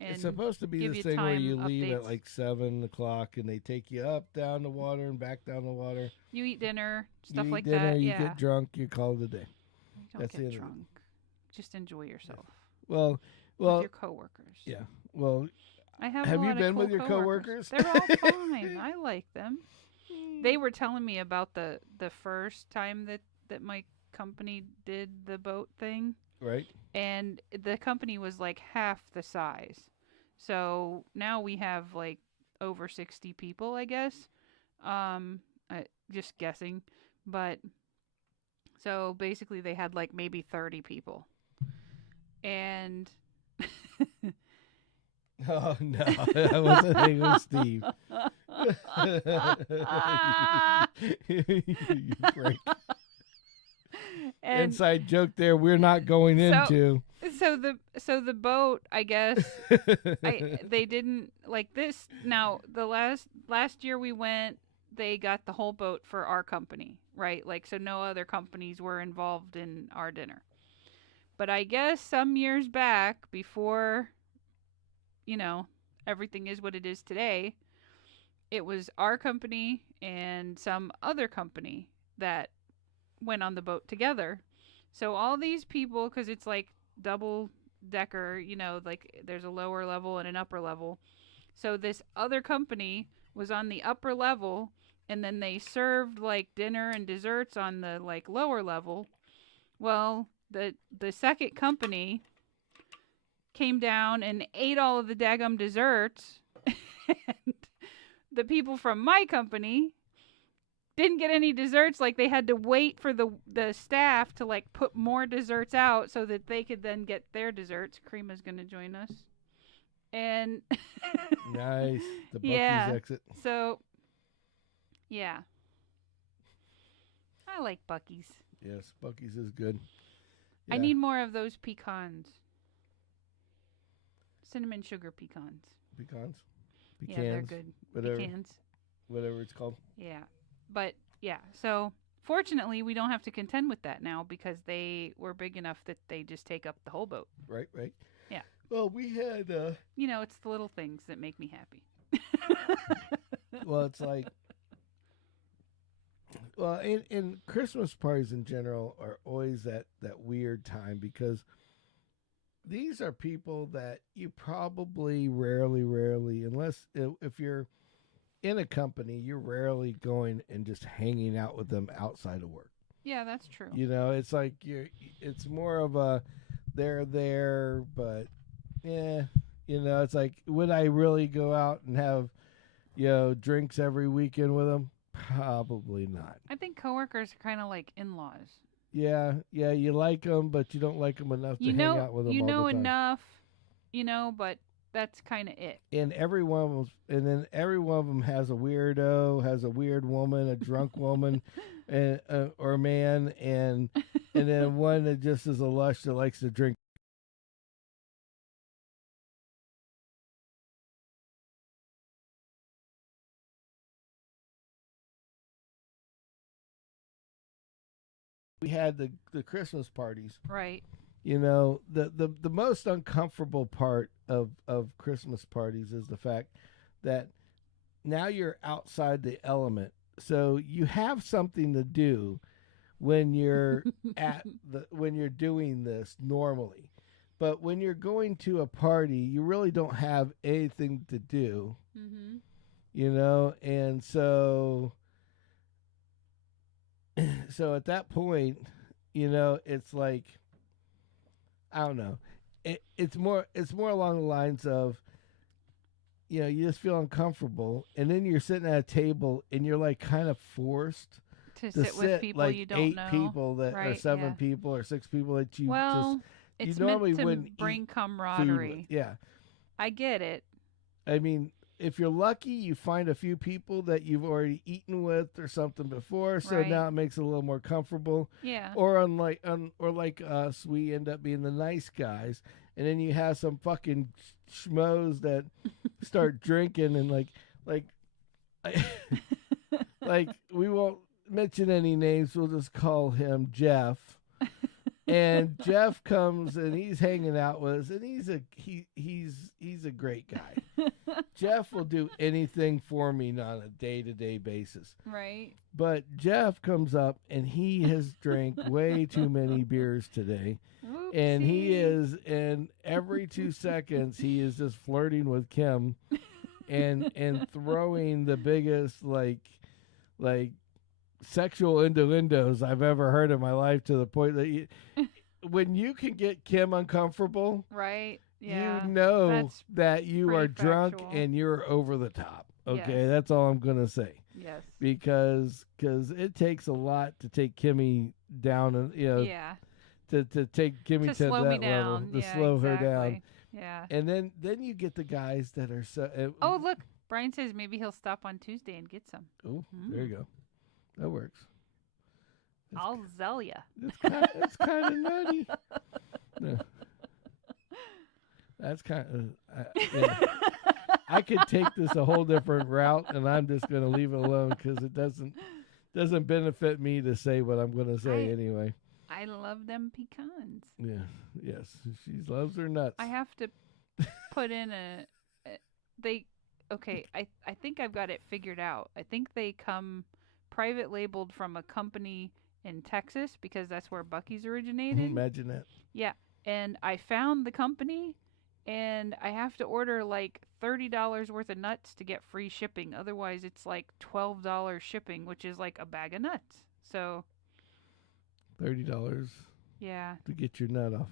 And it's supposed to be this thing where you leave at like 7 o'clock and they take you up, down the water, and back down the water. You eat dinner, stuff like dinner, that. You get drunk, you call it a day. You don't get drunk. Just enjoy yourself. Well, with your coworkers. Yeah. Well, have you been with your coworkers? They're all fine. I like them. They were telling me about the first time that my company did the boat thing. Right. And the company was like half the size. So now we have like over 60 people, I guess. Just guessing. But so basically they had like maybe 30 people. And oh no, I wasn't thinking of Steve. You break. Inside joke there we're not going into. So the boat, I guess, they didn't like this. Now the last year we went, they got the whole boat for our company, right? Like, so no other companies were involved in our dinner. But I guess some years back, before, everything is what it is today, it was our company and some other company that went on the boat together. So all these people, because it's like double decker, like there's a lower level and an upper level. So this other company was on the upper level, and then they served like dinner and desserts on the like lower level. Well, the second company came down and ate all of the daggum desserts. And the people from my company didn't get any desserts. Like, they had to wait for the staff to, like, put more desserts out so that they could then get their desserts. Kreema's going to join us. And nice. The Buc-ee's yeah. exit. So, yeah. I like Buc-ee's. Yes, Buc-ee's is good. I Yeah. need more of those pecans. Cinnamon sugar pecans. Pecans. Yeah, they're good. Whatever, Pecans. whatever it's called. Yeah. But, yeah. So, fortunately, we don't have to contend with that now because they were big enough that they just take up the whole boat. Right. Yeah. Well, we had... It's the little things that make me happy. well, it's like... Well, in Christmas parties in general are always that weird time because these are people that you probably rarely, unless if you're in a company, you're rarely going and just hanging out with them outside of work. Yeah, that's true. It's like it's more of a they're there, but yeah, it's like, would I really go out and have, drinks every weekend with them? Probably not. I think coworkers are kind of like in-laws. Yeah, you like them, but you don't like them enough to hang out with them all the time. Enough, but that's kind of it. And every one of them has a weirdo, has a weird woman, a drunk woman, and or a man, and then one that just is a lush that likes to drink. We had the Christmas parties. Right. The most uncomfortable part of Christmas parties is the fact that now you're outside the element. So you have something to do when you're when you're doing this normally. But when you're going to a party, you really don't have anything to do. Mm-hmm. And so at that point, it's like, I don't know. It's more along the lines of, you just feel uncomfortable, and then you're sitting at a table and you're like kind of forced to sit with people like you don't 8 know. people that right, or 7 yeah. people or 6 people that you it's you normally meant to wouldn't bring eat camaraderie. food with. Yeah. I get it. I mean, if you're lucky, you find a few people that you've already eaten with or something before, so Right. now it makes it a little more comfortable. Yeah. Or like us, we end up being the nice guys, and then you have some fucking schmoes that start drinking and like we won't mention any names. We'll just call him Jeff. And Jeff comes and he's hanging out with us, and he's a great guy. Jeff will do anything for me on a day-to-day basis. Right. But Jeff comes up and he has drank way too many beers today. Oopsie. And every 2 seconds he is just flirting with Kim and throwing the biggest like sexual innuendos I've ever heard in my life, to the point that when you can get Kim uncomfortable, right? Yeah, that's that you are drunk factual. And you're over the top. Okay, Yes. That's all I'm gonna say. Yes. Because it takes a lot to take Kimmy down, and Yeah. to take Kimmy to slow that me down. level, to Yeah, slow exactly. her down. Yeah. And then you get the guys that are so. Oh, look, Brian says maybe he'll stop on Tuesday and get some. Oh, there you go. That works. I'll sell ya. That's kind of nutty. No. That's kind of. I could take this a whole different route, and I'm just going to leave it alone because it doesn't benefit me to say what I'm going to say anyway. I love them pecans. Yeah. Yes. She loves her nuts. I have to put in I think I've got it figured out. I think they come private labeled from a company in Texas because that's where Buc-ee's originated. Imagine that. Yeah. And I found the company, and I have to order like $30 worth of nuts to get free shipping. Otherwise, it's like $12 shipping, which is like a bag of nuts. So $30. Yeah. To get your nut off.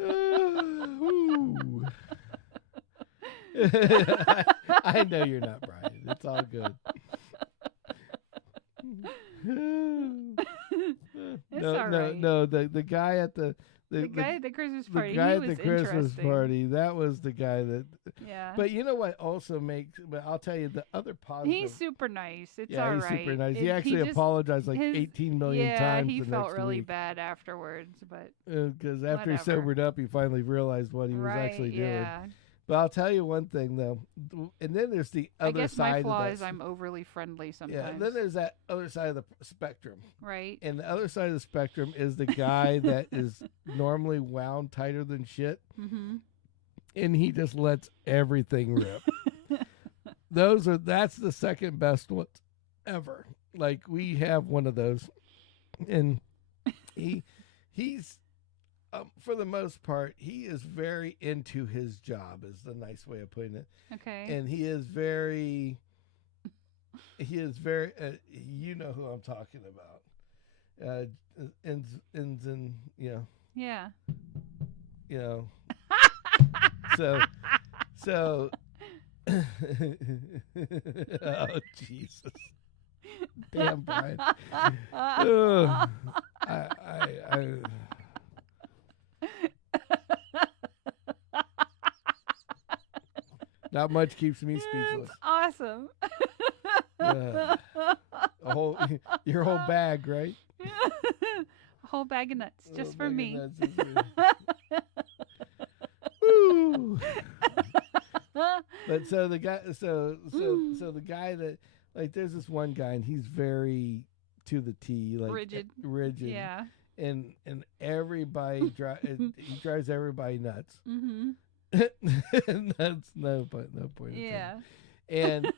Ooh. I know you're not Brian. It's all good. It's all right. No. The guy at the guy at the Christmas the party. guy He at the was Christmas interesting. party. That was the guy that. Yeah. But you know what also makes? But I'll tell you the other positive. He's super nice. It's yeah, all he's right. super nice. He actually apologized like 18 million times. Yeah, he the felt next really week. bad afterwards, but Because after he whatever. sobered up, he finally realized what he was actually doing. Yeah. But I'll tell you one thing though, and then there's the I other guess side my flaw of is that. I'm overly friendly sometimes. Yeah, and then there's that other side of the spectrum. Right. And the other side of the spectrum is the guy that is normally wound tighter than shit, Mm-hmm. and he just lets everything rip. That's the second best ones ever. Like we have one of those, and he's for the most part he is very into his job. Is the nice way of putting it. Okay. And he is very. You know who I'm talking about. And Yeah. So oh Jesus. Damn, Brian. Ugh. I not much keeps me speechless. It's awesome. Your whole bag, right? A whole bag of nuts just for me. Woo! But so the guy, so the guy that like, there's this one guy, and he's very to the T, like Rigid. Yeah. And everybody he drives everybody nuts. Mm-hmm. And that's no point. Yeah. And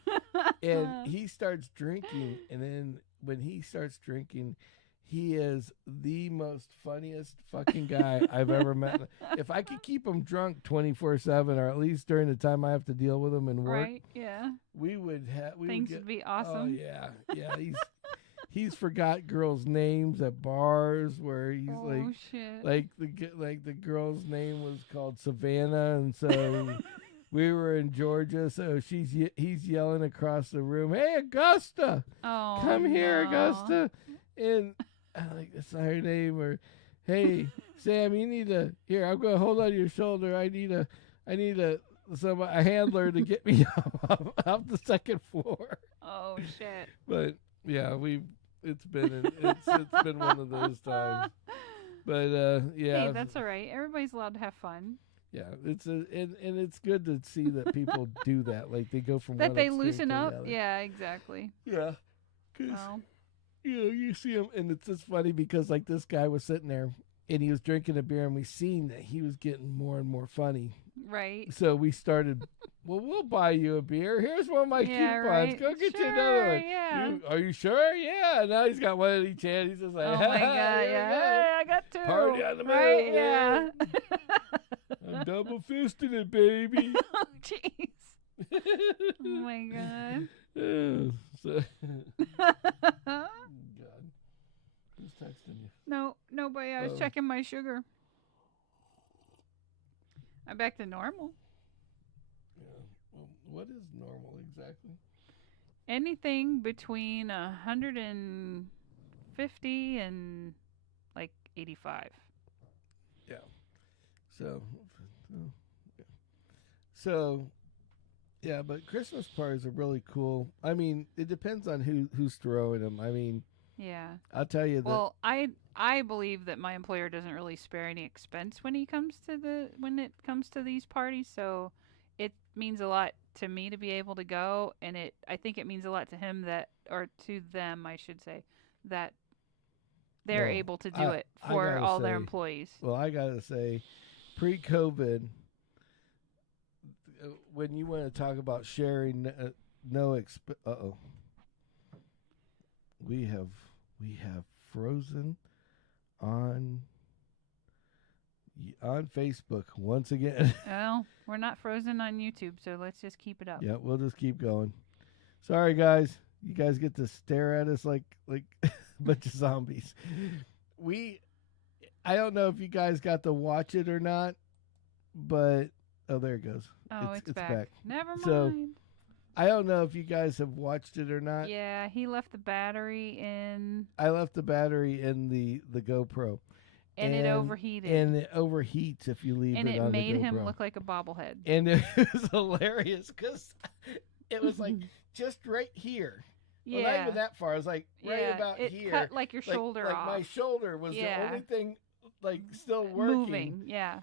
he starts drinking, and then when he starts drinking, he is the most funniest fucking guy I've ever met. If I could keep him drunk 24/7, or at least during the time I have to deal with him and work, Right. Yeah. we would have Things would be awesome. Oh yeah. He's forgot girls' names at bars where he's Shit. like the girl's name was called Savannah, and so we were in Georgia, so he's yelling across the room, "Hey, Augusta, come here, Augusta," and I'm like, that's not her name. Or, "Hey, Sam, you need I'm going to hold on your shoulder. I need a handler to get me off the second floor." Oh shit. But yeah, it's been one of those times. But yeah. Hey, that's all right. Everybody's allowed to have fun. Yeah, and it's good to see that people do that. Like they go from that one they extreme loosen to the up. other. Yeah, exactly. Yeah, because Well, you see him, and it's just funny because like this guy was sitting there and he was drinking a beer, and we seen that he was getting more and more funny. right. So we started. Well, we'll buy you a beer. Here's one of my coupons. Right. Go get you Sure, another one. yeah. Are you sure? Yeah. Now he's got one in each hand. He's just like, Oh my god, Here yeah. we go. Hey, I got two. Party on the right, moon, yeah. I'm double fisting it, baby. Oh jeez. Oh my god. So, God. Who's texting you? No, nobody. I was checking my sugar. I'm back to normal. Yeah. Well, what is normal exactly? Anything between 150 and like 85. Yeah. So, yeah, but Christmas parties are really cool. I mean, it depends on who's throwing them. I mean, Yeah. I'll tell you that. Well, I believe that my employer doesn't really spare any expense when it comes to these parties, so it means a lot to me to be able to go, and I think it means a lot to him to them, I should say, that they're Well, able to do it I for gotta all their say- employees. Well, I gotta say, pre-COVID, when you want to talk about sharing, we have Frozen on Facebook once again. Well, we're not frozen on YouTube, so let's just keep it up. Yeah, we'll just keep going. Sorry, guys. You guys get to stare at us like bunch of zombies. I don't know if you guys got to watch it or not, but there it goes. Oh, it's back. Never mind. So I don't know if you guys have watched it or not. Yeah, he left the battery in. I left the battery in the GoPro. And it overheated. And it overheats if you leave it on the GoPro. And it made him look like a bobblehead. And it was hilarious because it was like just right here. Yeah. Well, not even that far. It was like right about it here. Cut like your shoulder off. Like my shoulder was the only thing like still working. Moving, yeah.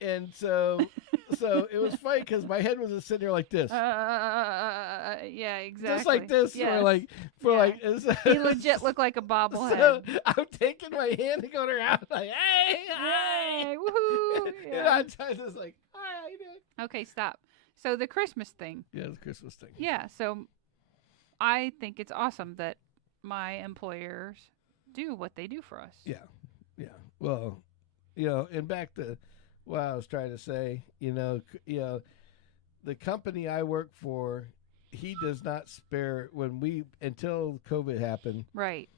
And so it was funny because my head was just sitting there like this. Yeah, exactly. Just like this yes. He legit looked like a bobblehead. So I'm taking my hand and going around like, hey, woohoo. Yeah. And I'm just like, hi, how you doing? Okay, stop. So the Christmas thing. Yeah, the Christmas thing. Yeah, so I think it's awesome that my employers do what they do for us. Yeah. Well, and back to what I was trying to say, the company I work for, he does not spare until COVID happened. Right.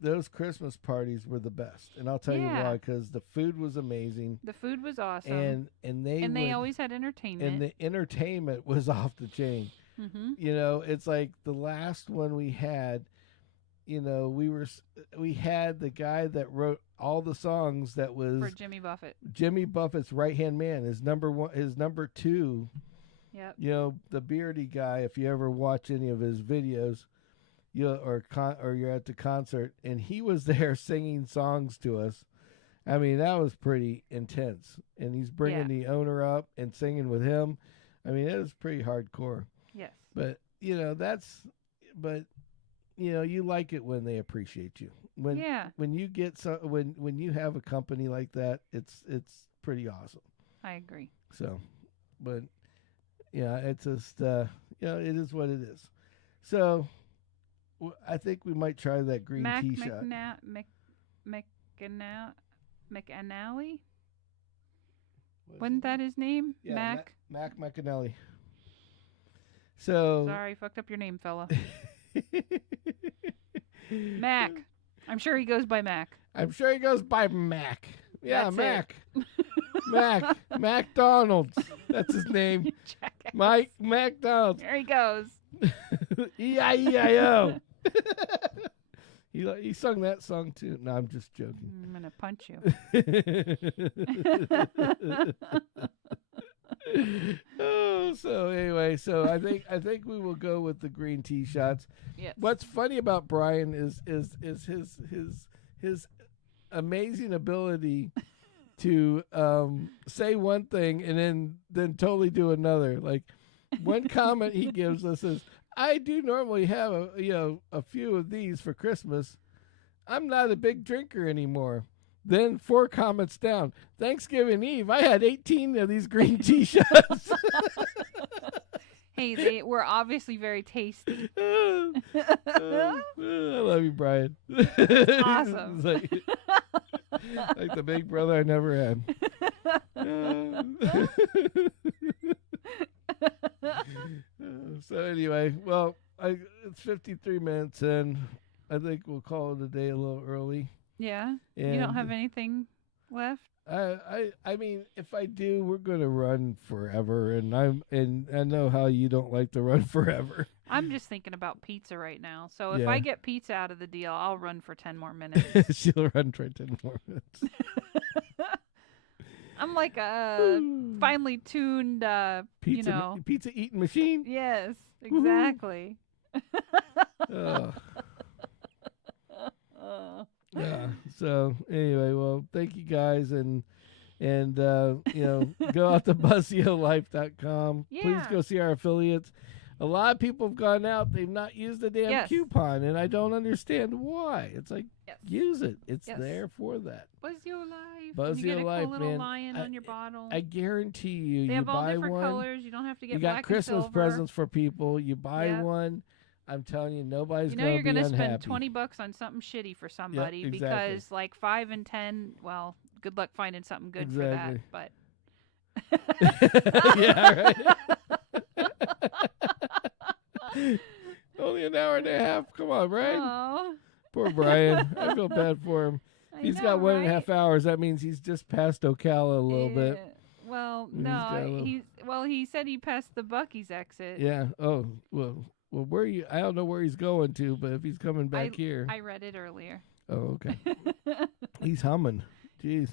Those Christmas parties were the best, and I'll tell you why. Because the food was amazing. The food was awesome, and they always had entertainment, and the entertainment was off the chain. Mm-hmm. It's like the last one we had. We had the guy that wrote all the songs that was for Jimmy Buffett. Jimmy Buffett's right-hand man, his number 2. Yep. The beardy guy. If you ever watch any of his videos, or you're at the concert, and he was there singing songs to us. I mean, that was pretty intense. And he's bringing the owner up and singing with him. I mean, it was pretty hardcore. Yes. But you like it when they appreciate you. When you get when you have a company like that, it's pretty awesome. I agree. So, but it's just it is what it is. So, I think we might try that green tea shot. McAnally? Wasn't that his name? Yeah, Mac McAnally. So sorry, fucked up your name, fella. Mac. I'm sure he goes by Mac. I'm sure he goes by Mac. Yeah, That's Mac. Mac. McDonald's. That's his name. Mike McDonald's. There he goes. E-I-E-I-O. He sung that song too. No, I'm just joking. I'm gonna punch you. So anyway, I think we will go with the green tea shots. Yes. What's funny about Brian is his amazing ability to say one thing and then totally do another. Like one comment he gives us is, I do normally have a few of these for Christmas. I'm not a big drinker anymore. Then 4 comments down, Thanksgiving Eve, I had 18 of these green tea shots. Hey, they were obviously very tasty. I love you, Brian. Awesome. like the big brother I never had. So anyway, well, it's 53 minutes in. I think we'll call it a day a little early. Yeah? And you don't have anything left? I mean, if I do, we're gonna run forever, and I know how you don't like to run forever. I'm just thinking about pizza right now. So if I get pizza out of the deal, I'll run for 10 more minutes. She'll run for 10 more minutes. I'm like a finely tuned, pizza eating machine. Yes, exactly. Yeah. So anyway, well, thank you guys, and go out to buzzyoLife.com. Yeah. Please go see our affiliates. A lot of people have gone out. They've not used the damn coupon, and I don't understand why. It's like, use it. It's there for that. Buzz Your Life. Buzz you Your get a Life, cool little man. lion on your bottle. I guarantee you, they have all buy different one. colors. You don't have to get you black got Christmas and silver. presents for people. You buy one. I'm telling you, nobody's going to be unhappy. You're going to spend $20 on something shitty for somebody because like 5 and 10, well, good luck finding something good for that. But yeah, right. Only an hour and a half. Come on, right? Oh. Poor Poor Brian. I feel bad for him. He's got 1.5 hours. That means he's just past Ocala a little bit. Well, no, he said he passed the Buc-ee's exit. Yeah. Oh, well, where you? I don't know where he's going to, but if he's coming back here, I read it earlier. Oh, okay. He's humming. Jeez.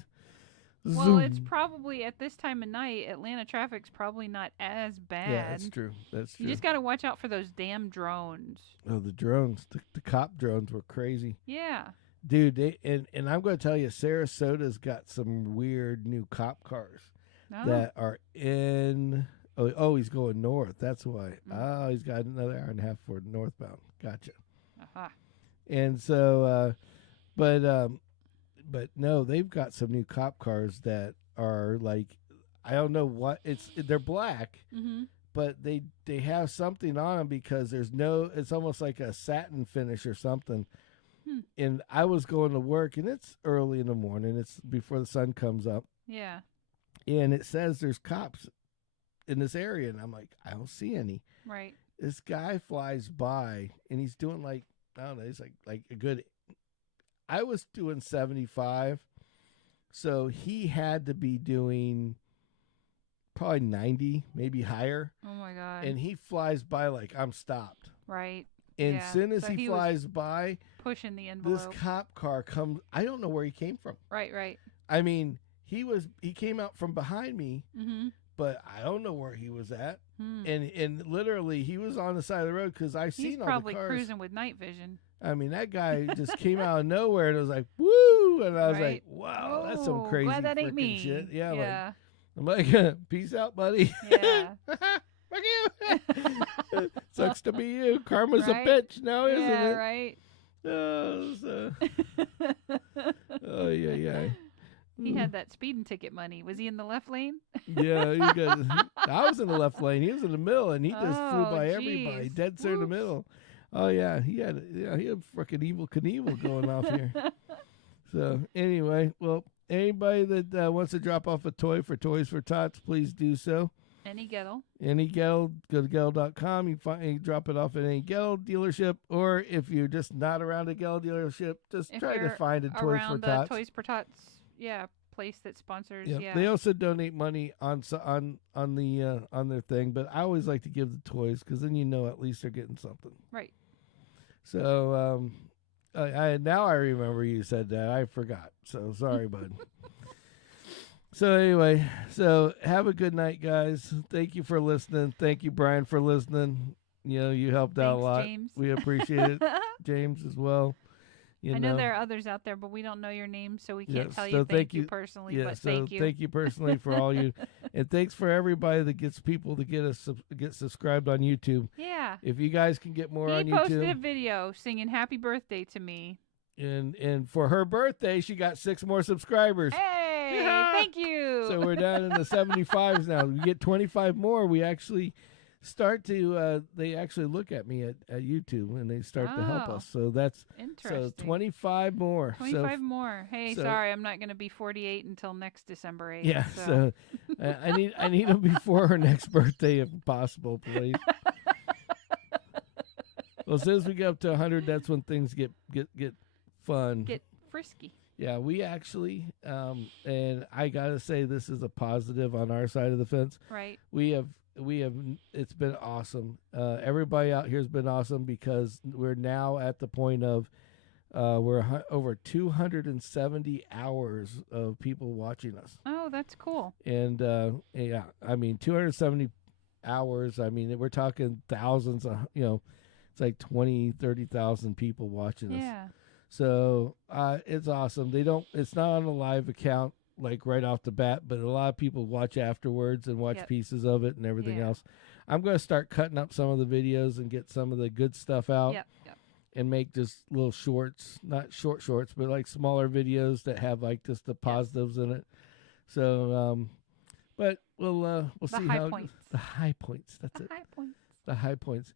Well, it's probably at this time of night, Atlanta traffic's probably not as bad. Yeah, that's true. That's true. You just got to watch out for those damn drones. Oh, the drones. The cop drones were crazy. Yeah. Dude, and I'm going to tell you, Sarasota's got some weird new cop cars that are in... Oh, he's going north. That's why. Oh, he's got another hour and a half for northbound. Gotcha. Uh-huh. And so, but no, they've got some new cop cars that are like, I don't know what they're black, but they have something on them because it's almost like a satin finish or something. And I was going to work, and it's early in the morning. It's before the sun comes up. Yeah. And it says there's cops in this area, and I'm like, I don't see any. Right. This guy flies by, and he's doing like, I don't know, he's like a good... I was doing 75, so he had to be doing probably 90, maybe higher. Oh, my God. And he flies by like, I'm stopped. Right. And as soon as he flies by... pushing the envelope. This cop car comes... I don't know where he came from. Right. I mean, he came out from behind me, but I don't know where he was at. And literally, he was on the side of the road because I've seen all the cars. He's probably cruising with night vision. I mean, that guy just came out of nowhere, and it was like, woo! And I was like, wow, that's some crazy glad that ain't me. Shit. Yeah. Yeah. I'm like, peace out, buddy. Yeah. Fuck you. Sucks to be you. Karma's a bitch now, isn't it? Yeah, right. Oh, yeah. He had that speeding ticket money. Was he in the left lane? Yeah, I was in the left lane. He was in the middle, and he just flew by everybody, dead center in the middle. Oh yeah, he had freaking Evil Knievel going off here. So anyway, well, anybody that wants to drop off a toy for Toys for Tots, please do so. Any Gettle, go to Gettle.com. You can drop it off at any Gettle dealership, or if you're just not around a Gettle dealership, just try to find a Toys for Tots. Toys for Tots, place that sponsors. Yep. Yeah, they also donate money on their thing, but I always like to give the toys because then at least they're getting something. Right. So now I remember you said that. I forgot. So sorry, bud. So anyway, have a good night, guys. Thank you for listening. Thank you, Brian, for listening. You helped out a lot. James. We appreciate it. James as well. I know there are others out there, but we don't know your name, so we can't tell you thank you personally. Yeah, but thank you. Thank you personally for all you, and thanks for everybody that gets people to get subscribed on YouTube. Yeah. If you guys can get more on YouTube. He posted a video singing "Happy Birthday" to me. And for her birthday, she got 6 more subscribers. Hey, thank you. So we're down in the 75s now. We get 25 more. We actually start to they actually look at me at YouTube, and they start to help us. So that's interesting. So 25 more. 25 more. Hey, sorry, I'm not going to be 48 until next December 8th. Yeah. So I need them before her next birthday, if possible, please. Well, as soon as we get up to 100, that's when things get fun. Get frisky. Yeah, we actually, and I gotta say, this is a positive on our side of the fence. Right. We have. It's been awesome. Everybody out here has been awesome because we're now at the point of we're over 270 hours of people watching us. Oh, that's cool. And yeah, I mean 270 hours. I mean we're talking thousands of it's like 30,000 people watching us. Yeah. So it's awesome. It's not on a live account like right off the bat, but a lot of people watch afterwards and watch pieces of it and everything else. I'm going to start cutting up some of the videos and get some of the good stuff out and make just little shorts, not shorts, but like smaller videos that have like just the positives in it. So, but we'll see how the high points. That's it. The high points.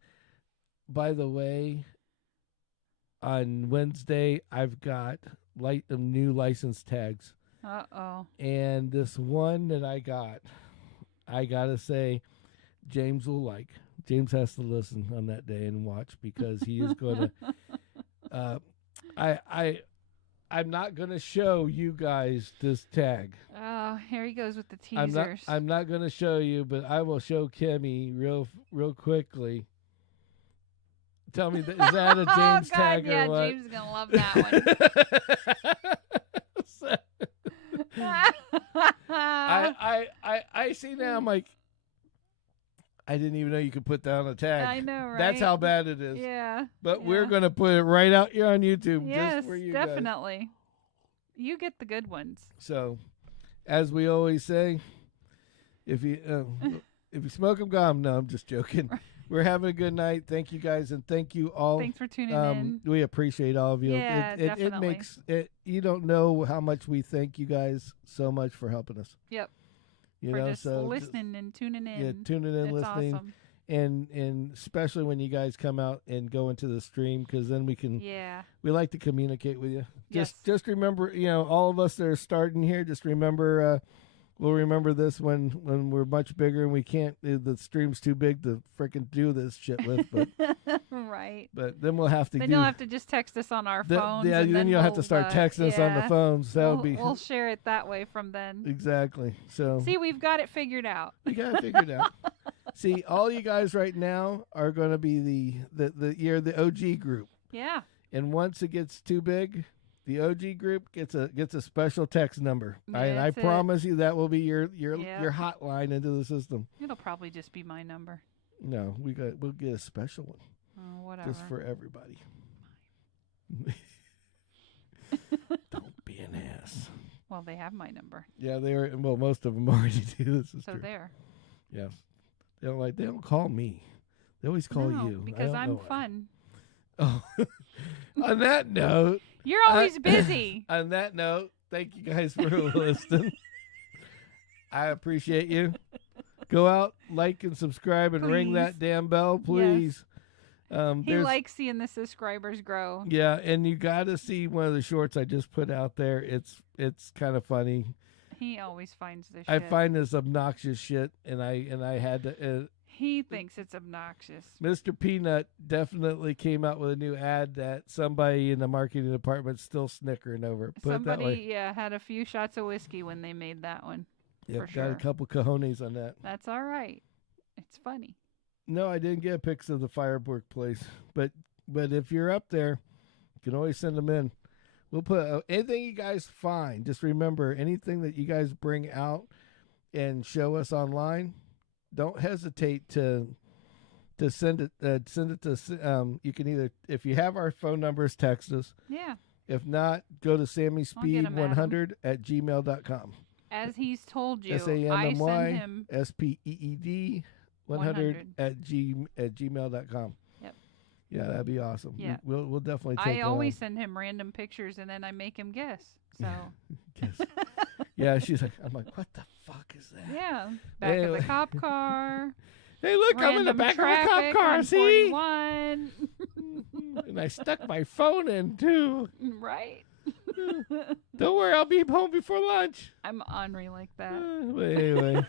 By the way, on Wednesday, I've got new license tags. Uh-oh. And this one that I gotta say, James will like. James has to listen on that day and watch because he is going to. I'm not going to show you guys this tag. Oh, here he goes with the teasers. I'm not going to show you, but I will show Kimmy real quickly. Tell me, is that a James tag or yeah, what? James is gonna love that one. I see now. I'm like, I didn't even know you could put that on a tag. I know, right? That's how bad it is. Yeah. But we're gonna put it right out here on YouTube. Yes, just for you guys. definitely. You get the good ones. So, as we always say, if you smoke 'em, gum. No, I'm just joking. We're having a good night. Thank you guys, and thank you all. Thanks for tuning in. We appreciate all of you. Yeah, it definitely. makes it. You don't know how much we thank you guys so much for helping us. Yep. You for know, just so listening and tuning in. Yeah, tuning in, it's listening, awesome. and especially when you guys come out and go into the stream, because then we can. Yeah. We like to communicate with you. Yes. Just remember, all of us that are starting here. Just remember. We'll remember this when we're much bigger and we can't. The stream's too big to freaking do this shit with. But right. But then we'll have to. Then you'll have to just text us on our phones. Yeah. And then you'll have to start texting us on the phones. We'll share it that way from then. Exactly. So see, we've got it figured out. We got it figured out. See, all you guys right now are going to be the OG group. Yeah. And once it gets too big, the OG group gets a special text number. I promise you that will be your hotline into the system. It'll probably just be my number. No, we'll get a special one. Oh, whatever. Just for everybody. Don't be an ass. Well, they have my number. Yeah, they are. Well, most of them already do. This is so true. there. Yes. They don't call me. They always call you. Because I'm fun. Oh. On that note. You're always busy. On that note, thank you guys for listening. I appreciate you. Go out, like, and subscribe, and ring that damn bell, please. Yes. He likes seeing the subscribers grow. Yeah, and you got to see one of the shorts I just put out there. It's kind of funny. He always finds this shit. I find this obnoxious shit, and I had to... he thinks it's obnoxious. Mr. Peanut definitely came out with a new ad that somebody in the marketing department's still snickering over. Somebody, had a few shots of whiskey when they made that one. Yeah, got sure. A couple cojones on that. That's all right. It's funny. No, I didn't get pics of the firework place, but if you're up there, you can always send them in. We'll put anything you guys find. Just remember, anything that you guys bring out and show us online, don't hesitate to send it. Send it to. You can either, if you have our phone numbers, text us. Yeah. If not, go to sammyspeed100@gmail.com. As he's told you, SAMMY I send him SPEED 100@gmail.com. Yep. Yeah, that'd be awesome. Yeah. We'll definitely take it. I always send him random pictures and then I make him guess. So. Guess. Yeah, she's like, I'm like, what the fuck is that? Yeah. Back of the cop car. Hey, look, I'm in the back of a cop car. See? 41. And I stuck my phone in too. Right. Don't worry, I'll be home before lunch. I'm ornery like that. But anyway.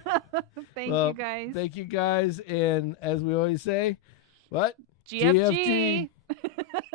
Thank you guys. Thank you guys. And as we always say, what? GFG.